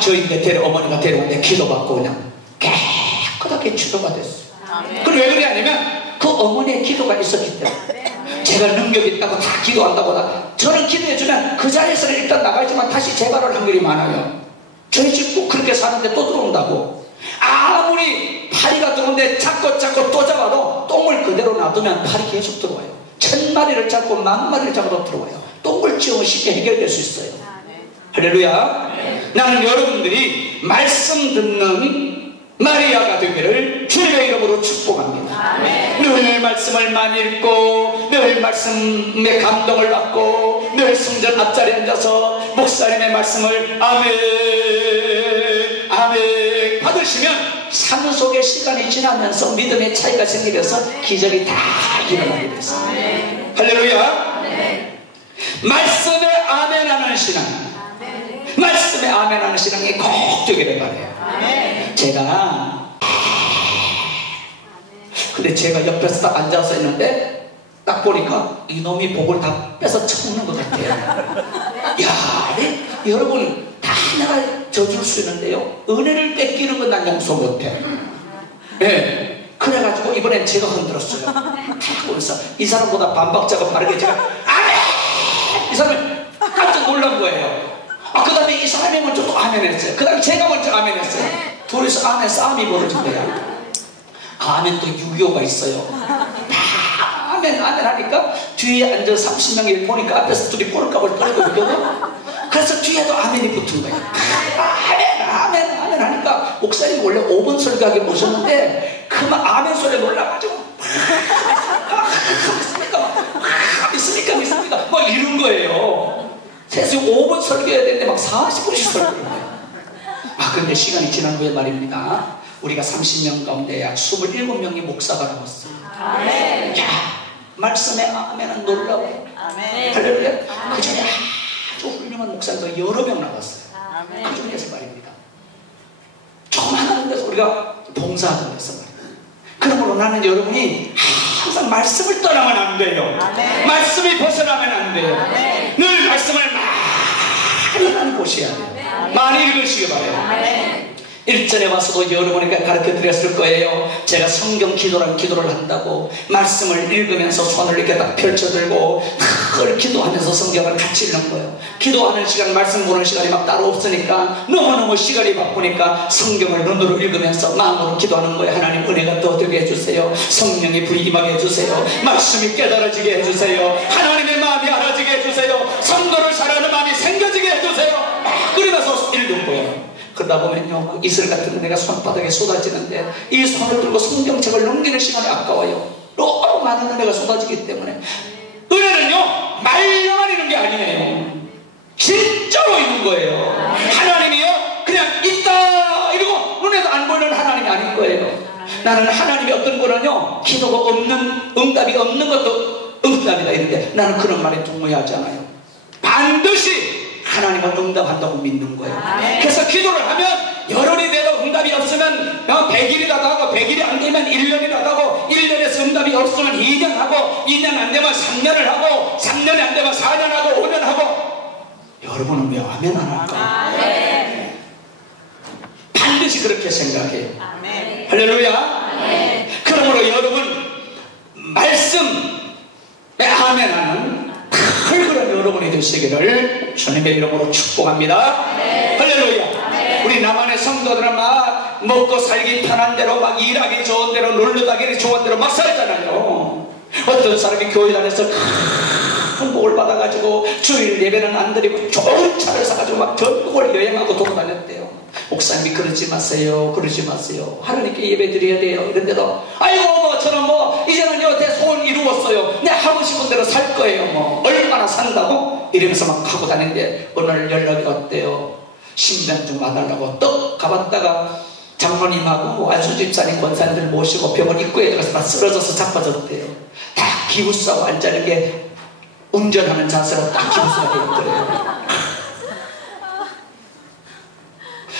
저희 어머니가 데려왔는데 기도받고 그냥 깨끗하게 치료가 됐어요. 그럼 왜 그러냐면 그 어머니의 기도가 있었기 때문에. 제가 능력이 있다고 다 기도한다고 저는 기도해주면 그 자리에서는 일단 나가지만 다시 재발할 확률이 많아요. 저희 집도 그렇게 사는데 또 들어온다고. 아무리 파리가 들어오는데 잡고 또 잡아도 똥을 그대로 놔두면 팔이 계속 들어와요. 1000마리를 잡고 10,000마리를 잡아도 들어와요. 똥을 치우면 쉽게 해결될 수 있어요. 할렐루야. 나는 여러분들이 말씀 듣는 마리아가 되기를 주님의 이름으로 축복합니다. 늘 말씀을 많이 읽고 늘 말씀에 감동을 받고 늘 성전 앞자리에 앉아서 목사님의 말씀을 아멘 받으시면 삶 속의 시간이 지나면서 믿음의 차이가 생기면서 기적이 다 일어나게 됐습니다. 할렐루야. 말씀에 아멘하는 신앙, 말씀에 아멘하는 신앙이 꼭 되기를 바라요. 근데 제가 옆에서 딱 앉아서 있는데 딱 보니까 이놈이 복을 다 뺏어 쳐먹는 것 같아요. 야, 여러분 다 내가 져줄 수 있는데요, 은혜를 뺏기는 건 난 용서 못해. 그래가지고 이번엔 제가 흔들었어요. 하면서 이 사람보다 반박자가 빠르게 제가 아멘! 이 사람이 깜짝 놀란 거예요. 그 다음에 이 사람이 먼저 또 아멘 했어요. 그 다음에 제가 먼저 아멘 했어요. 둘이서 아멘 싸움이 벌어진 거예요. 아멘 또 유교가 있어요. 다 아멘 하니까 뒤에 앉아 30명이 보니까 앞에서 둘이 꼴값을 떨고 있거든. 그래서 뒤에도 아멘이 붙은 거예요. 아멘 하니까 목사님 원래 5분 설교하게 모셨는데 그만 아멘 소리에 놀라가지고 믿습니까? 막 이런 거예요. 세상에 5분 설교해야 되는데 막 40분씩 설교를 해요. 근데 시간이 지난 후에 말입니다. 우리가 30명 가운데 약 27명이 목사가 나왔어요. 야, 말씀에 아멘은 놀라워요. 할렐루야. 그 중에 아주 훌륭한 목사도 여러 명 나왔어요. 그 중에서 말입니다. 조그마한 데서 우리가 봉사하는 데서 말입니다. 그러므로 나는 여러분이 항상 말씀을 떠나면 안 돼요. 말씀이 벗어나면 안 돼요. 늘 말씀을 많이 보셔야 돼요. 많이 읽으시기 바라요. 일전에 와서도 여러분에게 가르쳐 드렸을 거예요. 제가 성경 기도를 한다고 말씀을 읽으면서 손을 이렇게 딱 펼쳐들고 늘 기도하면서 성경을 같이 읽는 거예요. 기도하는 시간, 말씀 보는 시간이 막 따로 없으니까 너무너무 시간이 바쁘니까 성경을 눈으로 읽으면서 마음으로 기도하는 거예요. 하나님 은혜가 더 되게 해주세요. 성령이 불이 임하게 해주세요. 말씀이 깨달아지게 해주세요. 하나님의 마음이 알아지게 해주세요. 성도를 사랑하는 마음이 생겨지게 해주세요. 그러면서 읽는 거예요. 그러다 보면요, 이슬 같은 내가 손바닥에 쏟아지는데 이 손을 들고 성경책을 넘기는 시간이 아까워요. 너무 많은 은혜가 쏟아지기 때문에. 은혜는요 말로만 있는 게 아니에요. 진짜로 있는 거예요. 하나님이요 그냥 있다 이러고 눈에도 안 보이는 하나님이 아닌 거예요. 나는 하나님이 어떤 거는요 기도가 없는, 응답이 없는 것도 응답이다 이런데 나는 그런 말에 동의하지 않아요. 반드시 하나님은 응답한다고 믿는 거예요. 그래서 기도를 하면 열흘이 돼도 응답이 없으면 100일이라도 하고 100일이 안 되면 1년이라도 하고 1년에서 응답이 없으면 2년 하고 2년 안 되면 3년을 하고 3년이 안 되면 4년 하고 5년 하고. 여러분은 왜 아멘 안 할까? 반드시 그렇게 생각해요. 할렐루야. 그러므로 여러분 말씀에 아멘 하는 그런 여러분이 되시기를 주님의 이름으로 축복합니다. 할렐루야. 우리 남한의 성도들은 막 막 먹고 살기 편한 대로, 막 일하기 좋은 대로, 놀러 다니기 좋은 대로 막 살잖아요. 어떤 사람이 교회 다녀서 큰 복을 받아가지고 주일 예배는 안 드리고 좋은 차를 사가지고 막 전국을 여행하고 돌아다녔대요. 목사님이 그러지 마세요, 그러지 마세요, 하나님께 예배 드려야 돼요. 이런데도 아이고 뭐 저는 뭐 이제는요 내 소원 이루었어요, 내 하고 싶은 대로 살 거예요, 뭐 얼마나 산다고 이러면서 막 하고 다니는데 어느 날 연락이 왔대요. 신병 좀 와달라고. 떡 가봤다가 장로님하고 안수 집사님 권사님들 모시고 병원 입구에 들어가서 막 쓰러져서 자빠졌대요. 다 기부스하고 앉아있는 게 운전하는 자세로 딱 기부스가 되었더래요.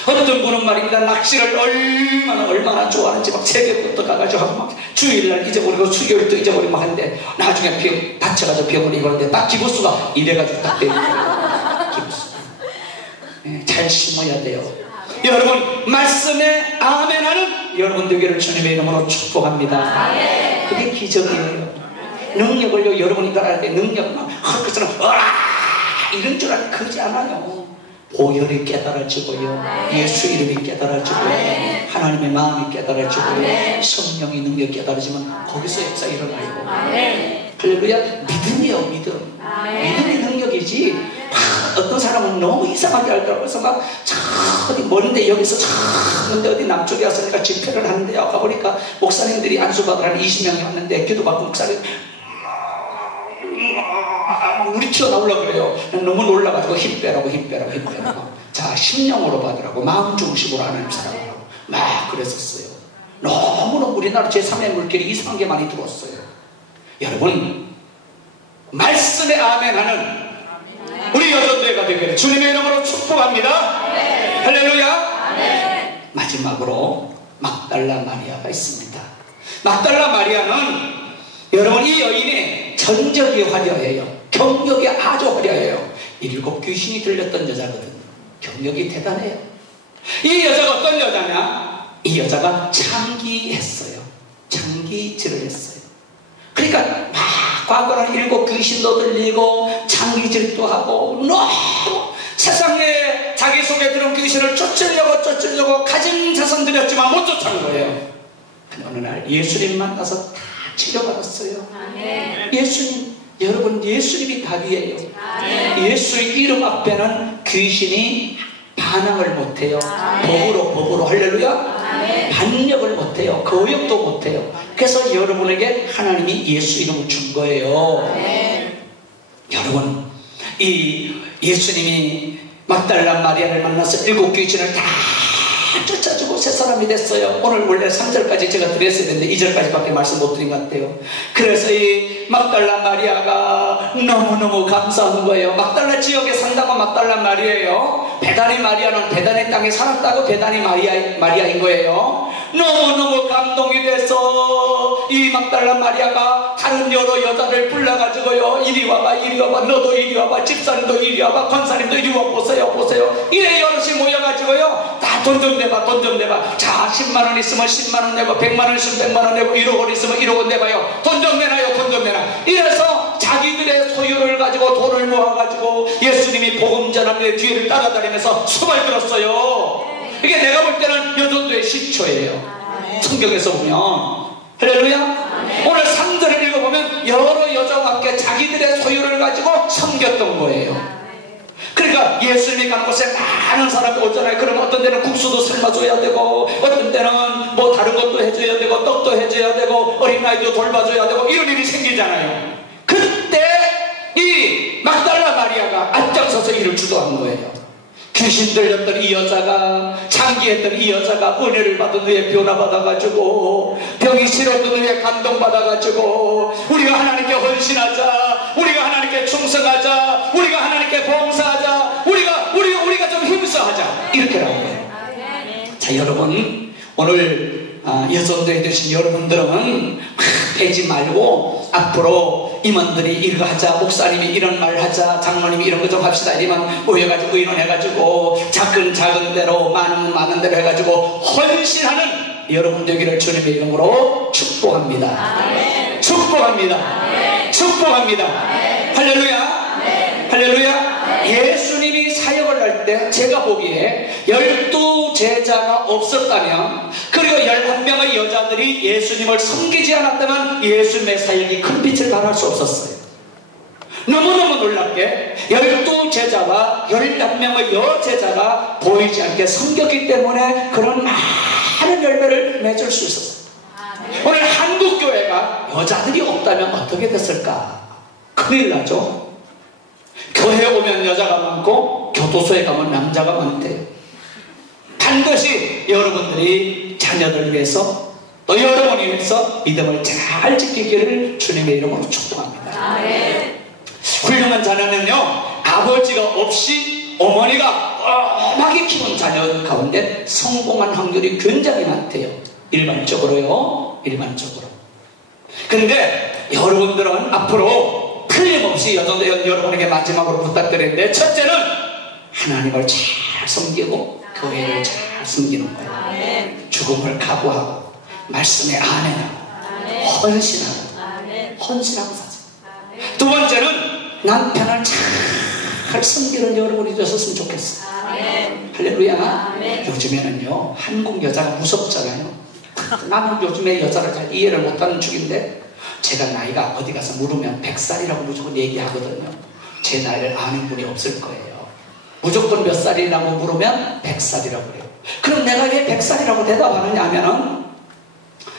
어떤 분은 말입니다, 낚시를 얼마나 좋아하는지 막 새벽부터 가가지고 하고 막 주일날 잊어버리고 수요일도 잊어버리고 막 하는데 나중에 다쳐가지고 병원에 입었는데 딱 기부스가 이래가지고 딱 되어있더래요. 기부스가. 잘 심어야 돼요. 여러분, 말씀에 아멘하는 여러분 되기를 주님의 이름으로 축복합니다. 그게 기적이에요. 능력을요, 여러분이 따라할 때 능력은 그 사람 이런 줄 알고 그러지 않아요. 보혈이 깨달아지고요, 예수 이름이 깨달아지고요, 하나님의 마음이 깨달아지고요, 성령의 능력이 깨달아지면 거기서 역사 일어나요. 할렐루야. 믿음이요, 믿음. 믿음이 능력이지. 어떤 사람은 너무 이상하게 알더라고요. 그래서 막 어디 먼데 여기서 먼데 어디 남쪽에 왔으니까 집회를 하는데요, 가보니까 목사님들이 안수받으러 한 20명이 왔는데 기도받고 목사님 물이 튀어나오려고 그래요. 너무 놀라가지고 힘 빼라고. 자, 심령으로 받으라고, 마음 중심으로 하나님 사랑하라고 막 그랬었어요. 너무너무 우리나라 제3의 물길이 이상한 게 많이 들어왔어요. 여러분, 말씀에 아멘하는 우리 여전도회가 되기를 주님의 이름으로 축복합니다. 할렐루야. 마지막으로 막달라 마리아가 있습니다. 막달라 마리아는 여러분, 이 여인의 전적이 화려해요. 경력이 아주 화려해요. 7 귀신이 들렸던 여자거든. 경력이 대단해요. 이 여자가 어떤 여자냐? 이 여자가 창기했어요. 창기질을 했어요. 그러니까 막 과거는 7 귀신도 들리고 창기질도 하고 너무 세상에 자기 속에 들은 귀신을 쫓으려고 가진 자손 들였지만 못 쫓아온 거예요. 근데 어느 날 예수님 만나서 다 치료받았어요. 예수님, 여러분, 예수님이 답이에요. 예수의 이름 앞에는 귀신이 반항을 못해요. 법으로 할렐루야. 반역을 못해요. 거역도 못해요. 그래서 여러분에게 하나님이 예수 이름을 준 거예요. 여러분, 이 예수님이 막달라 마리아를 만나서 7 귀신을 다 쫓아주고 새 사람이 됐어요. 오늘 원래 3절까지 제가 드렸어야 되는데 2절까지밖에 말씀 못 드린 것 같아요. 그래서 이 막달라 마리아가 너무너무 감사한 거예요. 막달라 지역에 산다고 막달라 마리아예요. 베다니 마리아는 베다니 땅에 살았다고 베다니 마리아인 거예요. 너무너무 감동이 돼서 이 막달라 마리아가 다른 여러 여자를 불러가지고요, 이리 와봐, 너도 이리 와봐, 집사님도 이리 와봐, 권사님도 이리 와 보세요. 이래 여럿이 모여가지고요, 다 돈 좀 내봐. 자, 10만원 있으면 10만원 내고, 100만원 있으면 100만원 내고, 1억 원 있으면 1억 원 내봐요. 돈 좀 내놔. 이래서 자기들의 소유를 가지고 돈을 모아가지고 예수님이 복음 전하는 뒤를 따라다니면서 수발 들었어요. 이게 내가 볼 때는 여전도의 시초예요. 성경에서 보면. 할렐루야. 오늘 3절을 읽어보면 여러 여자와 함께 자기들의 소유를 가지고 섬겼던 거예요. 그러니까 예수님이 가는 곳에 많은 사람이 오잖아요. 그러면 어떤 데는 국수도 삶아줘야 되고, 어떤 때는 뭐 다른 것도 해줘야 되고, 떡도 해줘야 되고, 어린아이도 돌봐줘야 되고, 이런 일이 생기잖아요. 그때 이 막달라 마리아가 앞장서서 일을 주도한 거예요. 귀신 들렸던 이 여자가, 창기했던 이 여자가 은혜를 받은 후에 변화받아가지고, 병이 싫었던 후에 감동받아가지고, 우리가 하나님께 헌신하자, 우리가 하나님께 충성하자, 우리가 하나님께 봉사하자, 우리가 좀 힘써하자, 이렇게 나온 거예요. 자, 여러분, 오늘 여전도에 되신 여러분들은 빼지 말고 앞으로 임원들이 이거 하자, 목사님이 이런 말 하자, 장로님이 이런 거 좀 합시다 이러면 모여가지고 의논해가지고 작은 대로 많은 대로 해가지고 헌신하는 여러분 되기를 주님의 이름으로 축복합니다. 축복합니다. 할렐루야. 할렐루야. 예수님이 사역을 할 할 때 제가 보기에 12제자가 없었다면, 그리고 11명의 여자들이 예수님을 섬기지 않았다면 예수님의 사역이 큰 빛을 발할 수 없었어요. 너무너무 놀랍게 12제자와 11명의 여제자가 보이지 않게 섬겼기 때문에 그런 많은 열매를 맺을 수 있었어요. 오늘 한국교회가 여자들이 없다면 어떻게 됐을까? 큰일 나죠. 교회에 오면 여자가 많고 교도소에 가면 남자가 많대요. 반드시 여러분들이 자녀들 위해서, 또 여러분이 위해서 믿음을 잘 지키기를 주님의 이름으로 축복합니다. 훌륭한 자녀는요, 아버지가 없이 어머니가 엄하게 키운 자녀 가운데 성공한 확률이 굉장히 많대요. 일반적으로요. 그런데 여러분들은 앞으로 틀림없이 여러분에게 마지막으로 부탁드리는데, 첫째는 하나님을 잘 섬기고 교회를 잘 섬기는 거예요. 죽음을 각오하고 말씀에 아멘하고 헌신하고 사세요. 두 번째는 남편을 잘 섬기는 여러분이 되셨으면 좋겠어요. 할렐루야. 요즘에는요, 한국 여자가 무섭잖아요. 나는 요즘에 여자를 잘 이해를 못하는 중인데, 제가 나이가 어디 가서 물으면 100살이라고 무조건 얘기하거든요. 제 나이를 아는 분이 없을 거예요. 무조건 몇 살이라고 물으면 100살이라고 그래요. 그럼 내가 왜 100살이라고 대답하느냐 하면은,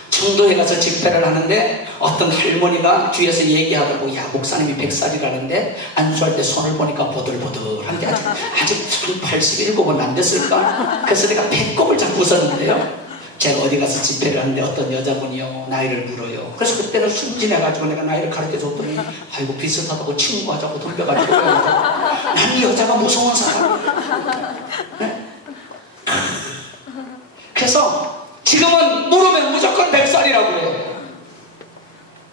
청도에 가서 집회를 하는데 어떤 할머니가 뒤에서 얘기하더라고. 야, 목사님이 100살이라는데 안수할 때 손을 보니까 보들보들한데 아직 87은 안 됐을까? 그래서 내가 배꼽을 잡고 웃었는데요. 제가 어디 가서 집회를 하는데 어떤 여자분이요, 나이를 물어요. 그래서 그때는 순진해가지고 내가 나이를 가르쳐줬더니, 아이고 비슷하다고 친구하자고 돌려가지고, 난 여자가 무서운 사람. 네? 그래서 지금은 물으면 무조건 100살이라고 해요.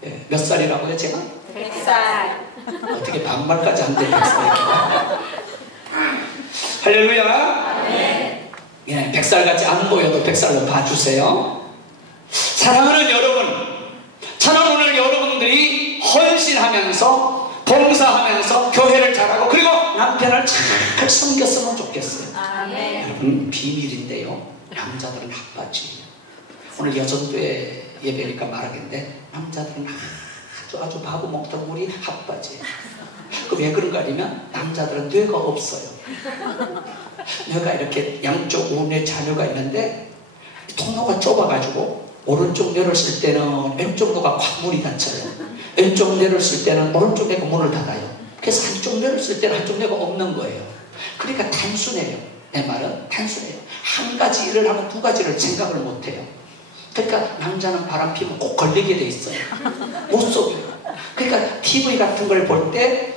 네, 몇 살이라고요 제가? 100살. 어떻게 반말까지 안 돼, 100살이니까. 할렐루야. 예, 100살같이 안 보여도 100살로 봐주세요. 사랑하는 여러분, 저는 오늘 여러분들이 헌신하면서, 봉사하면서 교회를 잘하고, 그리고 남편을 잘 섬겼으면 좋겠어요. 여러분, 비밀인데요, 남자들은 핫바지. 오늘 여전도에 예배니까 말하겠는데, 남자들은 아주 바보 먹던 우리 핫바지. 왜 그런가 하면, 남자들은 뇌가 없어요. 뇌가 이렇게 양쪽 우뇌 자녀가 있는데, 통로가 좁아가지고 오른쪽 뇌를 쓸 때는 왼쪽 뇌가 확 문이 닫혀요. 왼쪽 뇌를 쓸 때는 오른쪽 뇌가 문을 닫아요. 그래서 한쪽 뇌를 쓸 때는 한쪽 뇌가 없는 거예요. 그러니까 단순해요. 내 말은 단순해요. 한 가지 일을 하면 두 가지를 생각을 못해요. 그러니까 남자는 바람 피면 꼭 걸리게 돼 있어요. 못 속여요. 그러니까 TV 같은 걸 볼 때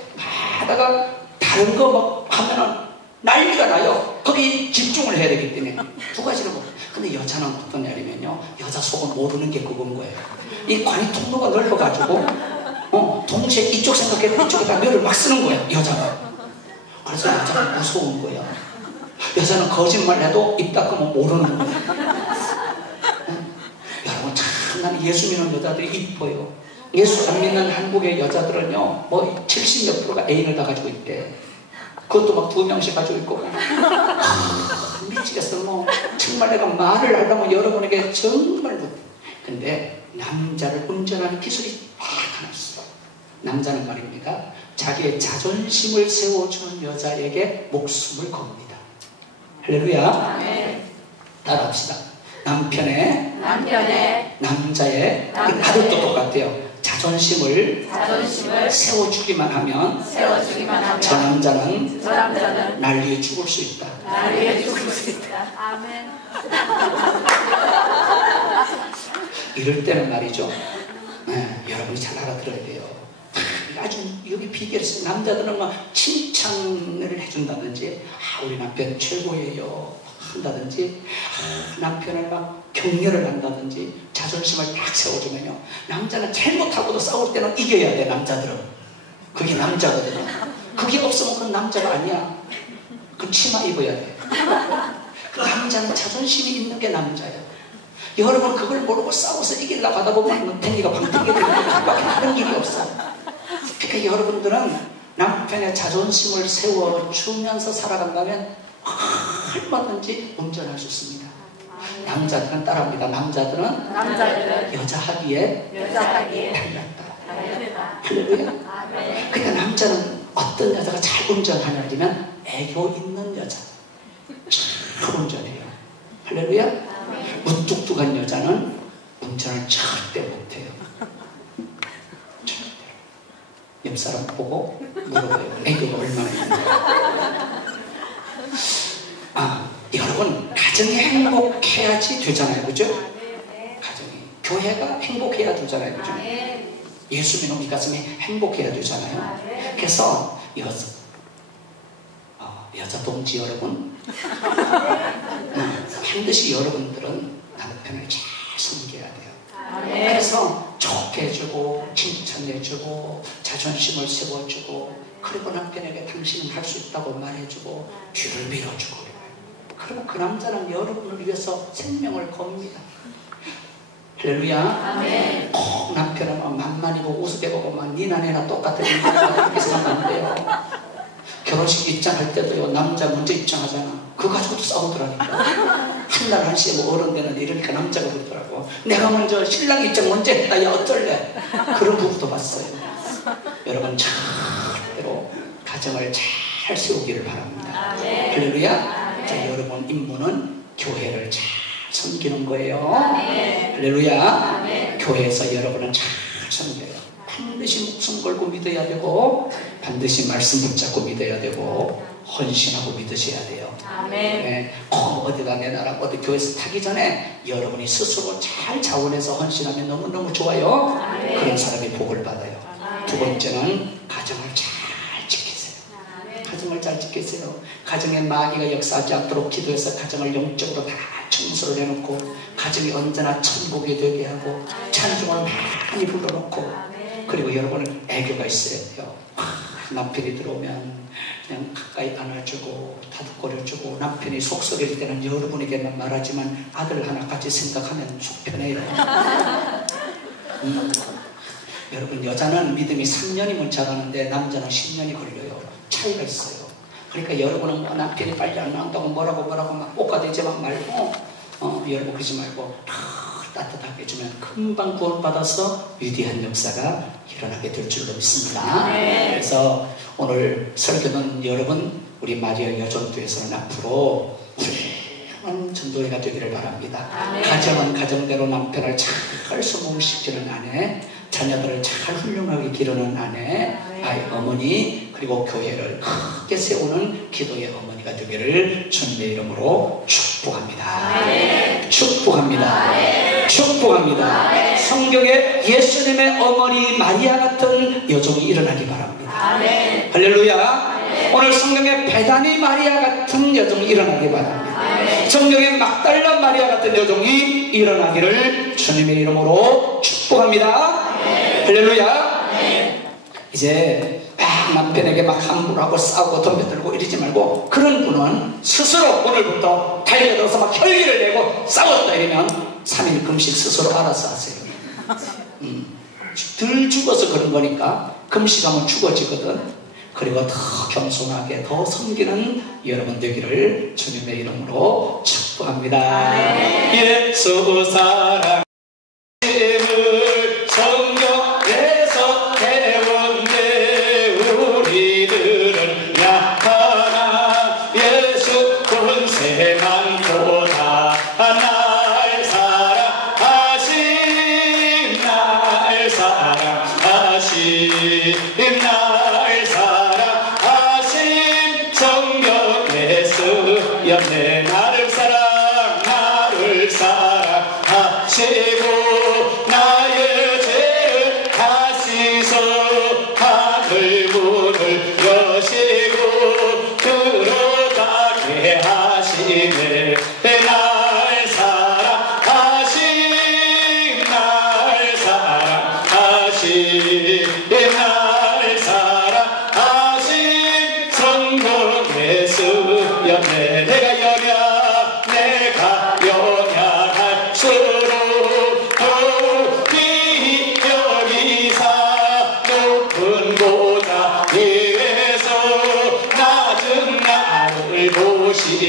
하다가 다른 거 막 하면은 난리가 나요. 거기 집중을 해야 되기 때문에 두 가지를 못. 근데 여자는 어떤 날이면요, 여자 속은 모르는 게 그건 거예요. 이 관이 통로가 넓어가지고 동시에 이쪽 생각해도 이쪽에다 뇌를 막 쓰는 거예요, 여자가. 그래서 여자가 무서운 거예요. 여자는 거짓말 해도 입 닦으면 모르는 거예요. 여러분, 참 나는 예수 믿는 여자들이 이뻐요. 예수 안 믿는 한국의 여자들은요, 뭐 70몇 %가 애인을 다 가지고 있대. 그것도 막 2명씩 가지고 있고. 미치겠어. 뭐 정말 내가 말을 하려면 여러분에게 정말 못해. 근데 남자를 운전하는 기술이 딱 하나 있어. 남자는 말입니다, 자기의 자존심을 세워주는 여자에게 목숨을 겁니다. 할렐루야. 따라합시다. 남자의 가족도 똑같아요. 자존심을 세워주기만 하면 저 남자는 날 위해 죽을 수 있다. 아멘. 이럴 때는 말이죠, 여러분이 잘 알아들어야 돼요. 아주 여기 비결이 남자들은 막 칭찬을 해준다든지, 우리 남편 최고예요 한다든지, 남편을 막 격려를 한다든지, 자존심을 딱 세워주면요, 남자는 잘못하고도 싸울 때는 이겨야 돼. 남자들은 그게 남자거든요. 그게 없으면 그건 남자가 아니야. 그건 치마 입어야 돼. 그 남자는 자존심이 있는 게 남자야. 여러분, 그걸 모르고 싸워서 이기려고 하다 보면 뭉탱이가 방탱이가 되는 것밖에 다른 길이 없어. 그러니까 여러분들은 남편의 자존심을 세워주면서 살아간다면 얼마든지 운전할 수 있습니다. 남자들은 따라합니다. 남자들은 여자 하기에 달렸다. 할렐루야. 그러니까 남자는 어떤 여자가 잘 운전하냐면 애교 있는 여자 잘 운전해요. 할렐루야. 무뚝뚝한 여자는 운전을 절대 못해요. 절대로. 옆 사람 보고 물어봐요. 애교가 얼마나 있는가. 여러분, 가정이 행복해야지 되잖아요. 그죠? 가정이. 교회가 행복해야 되잖아요. 그죠? 예수 믿는 우리 가슴이 행복해야 되잖아요. 그래서 여자 동지 여러분, 반드시 여러분들은 남편을 잘 섬겨야 돼요. 그래서 좋게 해주고 칭찬해주고 자존심을 세워주고, 그리고 남편에게 당신은 할 수 있다고 말해주고 뒤를 밀어주고, 그리고 그 남자는 여러분을 위해서 생명을 겁니다. 할렐루야. 꼭 남편은 만만이고 우습게 보고 니나 내나 똑같은 이렇게 생각하면 안 돼요. 결혼식 입장할 때도요, 남자 먼저 입장하잖아. 그거 가지고도 싸우더라니까. 한 날 한시에 뭐 어른되는 이러니까 남자가 그러더라고. 내가 먼저 신랑 입장 먼저 했다, 야 어쩔래. 그런 부부도 봤어요. 여러분, 절대로 가정을 잘 세우기를 바랍니다. 할렐루야. 자, 여러분 임무는 교회를 잘 섬기는 거예요. 할렐루야. 교회에서 여러분은 잘 섬겨요. 반드시 목숨 걸고 믿어야 되고, 반드시 말씀 붙잡고 믿어야 되고, 헌신하고 믿으셔야 돼요. 네, 어디가 내 나라 어디 교회에서 타기 전에 여러분이 스스로 잘 자원해서 헌신하면 너무너무 좋아요. 그런 사람이 복을 받아요. 두 번째는 가정을 잘 지키세요. 가정을 잘 지키세요. 가정에 마귀가 역사하지 않도록 기도해서 가정을 영적으로 다 청소를 해놓고, 가정이 언제나 천국이 되게 하고 찬송을 많이 불러놓고, 그리고 여러분은 애교가 있어야 돼요. 남편이 들어오면 그냥 가까이 안아주고 다독거려주고, 남편이 속썩일 때는 여러분에게만 말하지만 아들 하나까지 생각하면 속 편해요. 여러분, 여자는 믿음이 3년이면 자라는데 남자는 10년이 걸려요. 차이가 있어요. 그러니까 여러분은 남편이 빨리 안 나온다고 뭐라고 막 볶아대지만 말고, 여러분 그러지 말고 따뜻하게 해주면 금방 구원받아서 위대한 역사가 일어나게 될 줄로 믿습니다. 그래서 오늘 설교는 여러분, 우리 마리아 여전도에서는 앞으로 훌륭한 전도회가 되기를 바랍니다. 가정은 가정대로 남편을 잘 소모시키는 아내, 자녀들을 잘 훌륭하게 기르는 아내, 아이 어머니, 그리고 교회를 크게 세우는 기도의 어머니가 되기를 주님의 이름으로 축복합니다. 축복합니다. 축복합니다. 성경에 예수님의 어머니 마리아 같은 여종이 일어나기 바랍니다. 할렐루야. 오늘 성경에 베다니 마리아 같은 여종이 일어나기 바랍니다. 성경에 막달라 마리아 같은 여종이 일어나기를 주님의 이름으로 축복합니다. 할렐루야. 이제 남편에게 막 함부로 하고 싸우고 덤벼들고 이러지 말고, 그런 분은 스스로 오늘부터 달려들어서 막 혈기를 내고 싸웠다 이러면 3일 금식 스스로 알아서 하세요. 덜 죽어서 그런 거니까 금식하면 죽어지거든. 그리고 더 겸손하게 더 섬기는 여러분 되기를 주님의 이름으로 축복합니다. 예수 사랑 성경에서 배운데 우리들은 약하나 예수 권세만보다 날 사랑하신 날 사랑하신 성경에서 내 나를 사랑하시고 나의 죄를 다시서 하늘 문을 여시고 들어가게 하시네. 날 사랑하신 날 사랑하신 성령의 수였네. 내가 연약할수록 더욱이 여기사 높은 보좌 위에서 낮은 나를 보시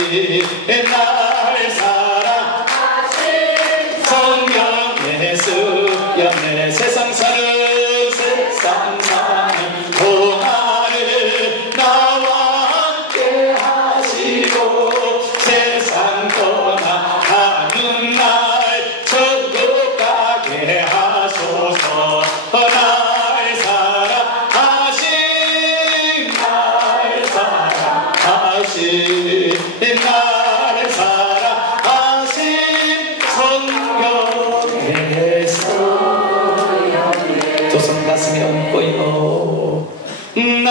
날 사랑하신 성령의 수연의 세상 사는 동안을 나와 함께 하시고 세상 떠나가는 날 천국 가게 하소서. 날 사랑하신 성령께서 두 손 가슴에 얹고요. 날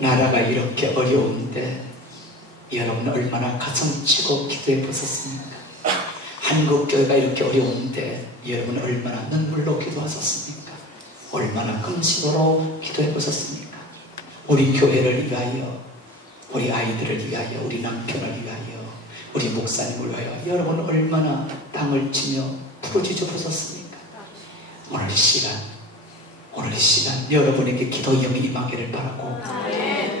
나라가 이렇게 어려운데 여러분 얼마나 가슴 치고 기도해 보셨습니까? 한국교회가 이렇게 어려운데 여러분 얼마나 눈물로 기도하셨습니까? 얼마나 금식으로 기도해 보셨습니까? 우리 교회를 위하여, 우리 아이들을 위하여, 우리 남편을 위하여, 우리 목사님을 위하여 여러분 얼마나 땅을 치며 부르짖어 보셨습니까? 오늘 시간 여러분에게 기도 영이 임하기를 바라고,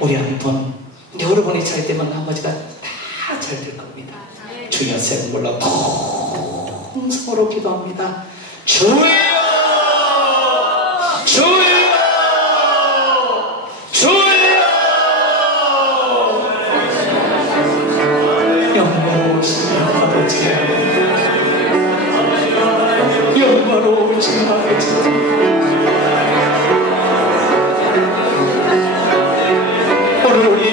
우리 한번 여러분이 잘 되면 나머지가 다 잘 될 겁니다. 주여 세 번 불러 통성으로 기도합니다. 주여 주여 주여. 영광로우신 아버지, 영광로우신 아버지, 오늘 우리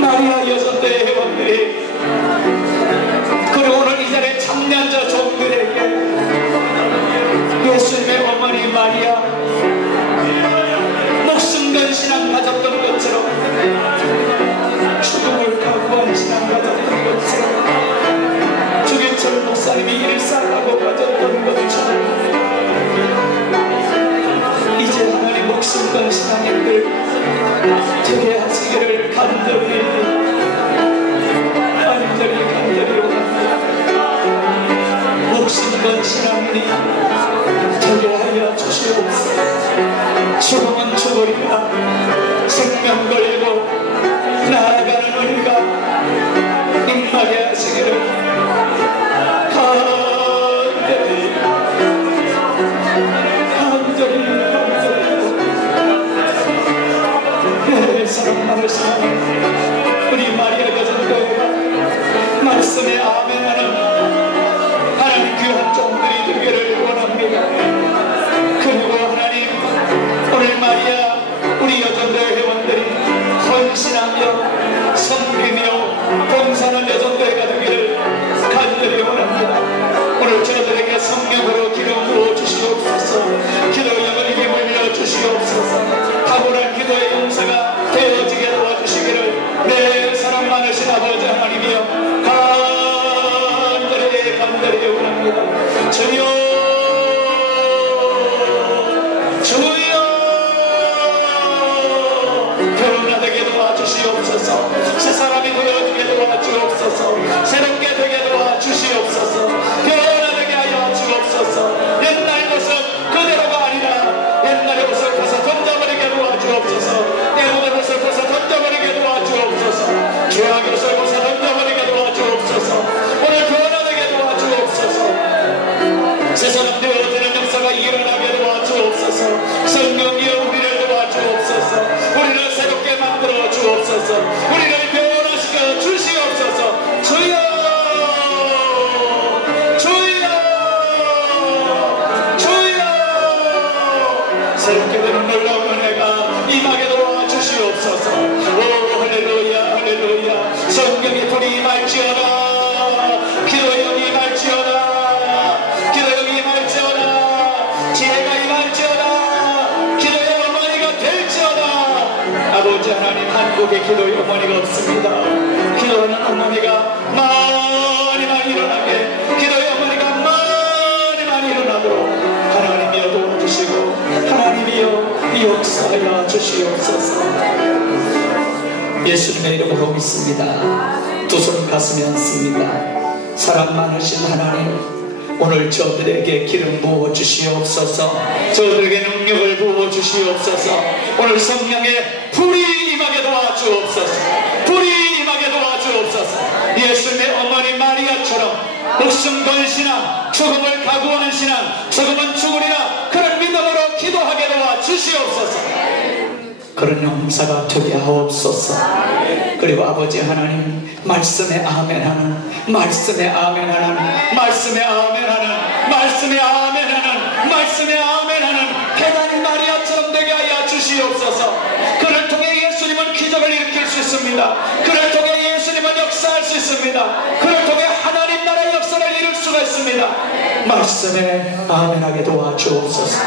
마리아 여전대 회원들이, 그리고 오늘 이 자리에 참여자 종들에게 예수님의 어머니 마리아 목숨 건 신앙 가졌던 것처럼, 죽음을 각오한 신앙 가졌던 것처럼, 주기철 목사님이 일살하고 가졌던 것처럼, 이제 하나님 목숨 건 신앙인들 되게 하시기를 간절히 원합니다. 목숨 건 신앙인이 되게 하여 주시옵소서. 죽음은 죽으리라, 생명 걸고 나아가는 우리가 임하게 하시기를 간절히 사랑 많으신 우리 마리아 여전도회가 말씀에 아멘하는 하나님 귀한 종들이 되기를 원합니다. 그리고 하나님, 오늘 마리아 우리 여전도회 회원들이 헌신하며 섬기며 봉사하는 여전도회가 되기를 간절히 원합니다. 오늘 저들에게 성령으로 기름 부어 주시옵소서. 기도 영을 입에 물려 주시옵소서. 탁월한 기도의 용사가 되어지게 도와주시기를 내 사랑 많으신 아버지 하나님이여 간절히 원합니다. 주여 주여 변화되게 도와주시옵소서. 새 사람이 되어지게 도와주옵소서. 새롭게 되게 도와주시옵소서. 변화되게 하여 주옵소서. 옛날 모습 그대로가 아니라 옛날의 모습 가서 던져버리게 도와주옵소서. 때로의 모습 가서 던져버리게 도와주옵소서. 죄악의 모습 가서 던져버리게 도와주옵소서. 오늘 변화되게 도와주옵소서. 새 사람 되어지는 역사가 일어나게 도와주옵소서. 성령이여 우리를 도와주옵소서. 우리를 새롭게 만들어 주옵소서. 우리를 변화시켜 주시옵소서. 주여 주여 주여. 새롭게 되는 놀라운 은혜가 임하게 도와주시옵소서. 오 할렐루야 할렐루야. 성령의 불이 임할지어다. 기도의 영이 임할지어다. 기도의 영이 임할지어다. 지혜가 임할지어다. 아버지 하나님, 한국에 기도의 어머니가 없습니다. 기도하는 어머니가 많이 일어나게, 기도의 어머니가 많이 일어나도록 하나님이여 도와주시고, 하나님이여 역사하여 주시옵소서. 예수님의 이름으로 믿습니다. 두 손 가슴에 얹습니다. 사랑 많으신 하나님, 오늘 저들에게 기름 부어 주시옵소서. 저들에게 능력을 부어 주시옵소서. 오늘 성령의 불이 임하게 도와주옵소서. 불이 임하게 도와주옵소서. 예수님의 어머니 마리아처럼 목숨 걸 신앙, 죽음을 각오하는 신앙, 죽으면 죽으리라 그런 믿음으로 기도하게 도와주시옵소서. 그런 용사가 되게 하옵소서. 그리고 아버지 하나님, 말씀에 아멘하는, 말씀에 아멘하는, 말씀에 아멘하는, 말씀에 아멘하는, 말씀에 아멘하는 배단이 마리아처럼 되게 하여 주시옵소서. 그를 통해 예수님은 기적을 일으킬 수 있습니다. 그를 통해 예수님은 역사할 수 있습니다. 그를 통해 하나님 나라의 역사를 이룰 수가 있습니다. 말씀에 아멘하게 도와주옵소서.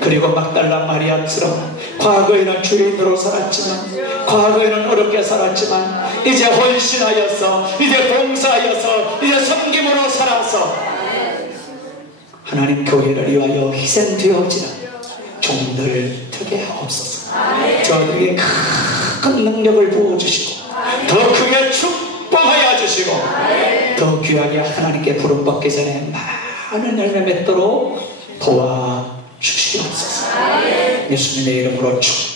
그리고 막달라 마리아처럼 과거에는 주인으로 살았지만, 과거에는 어렵게 살았지만, 이제 헌신하여서, 이제 봉사하여서, 이제 섬김으로 살아서 하나님 교회를 위하여 희생되어지는 종들 되게 하옵소서. 저들에게 큰 능력을 부어주시고, 더 크게 축복하여 주시고, 더 귀하게 하나님께 부름받기 전에 많은 열매 맺도록 도와주시옵소서. 예수님의 이름으로 축복합니다.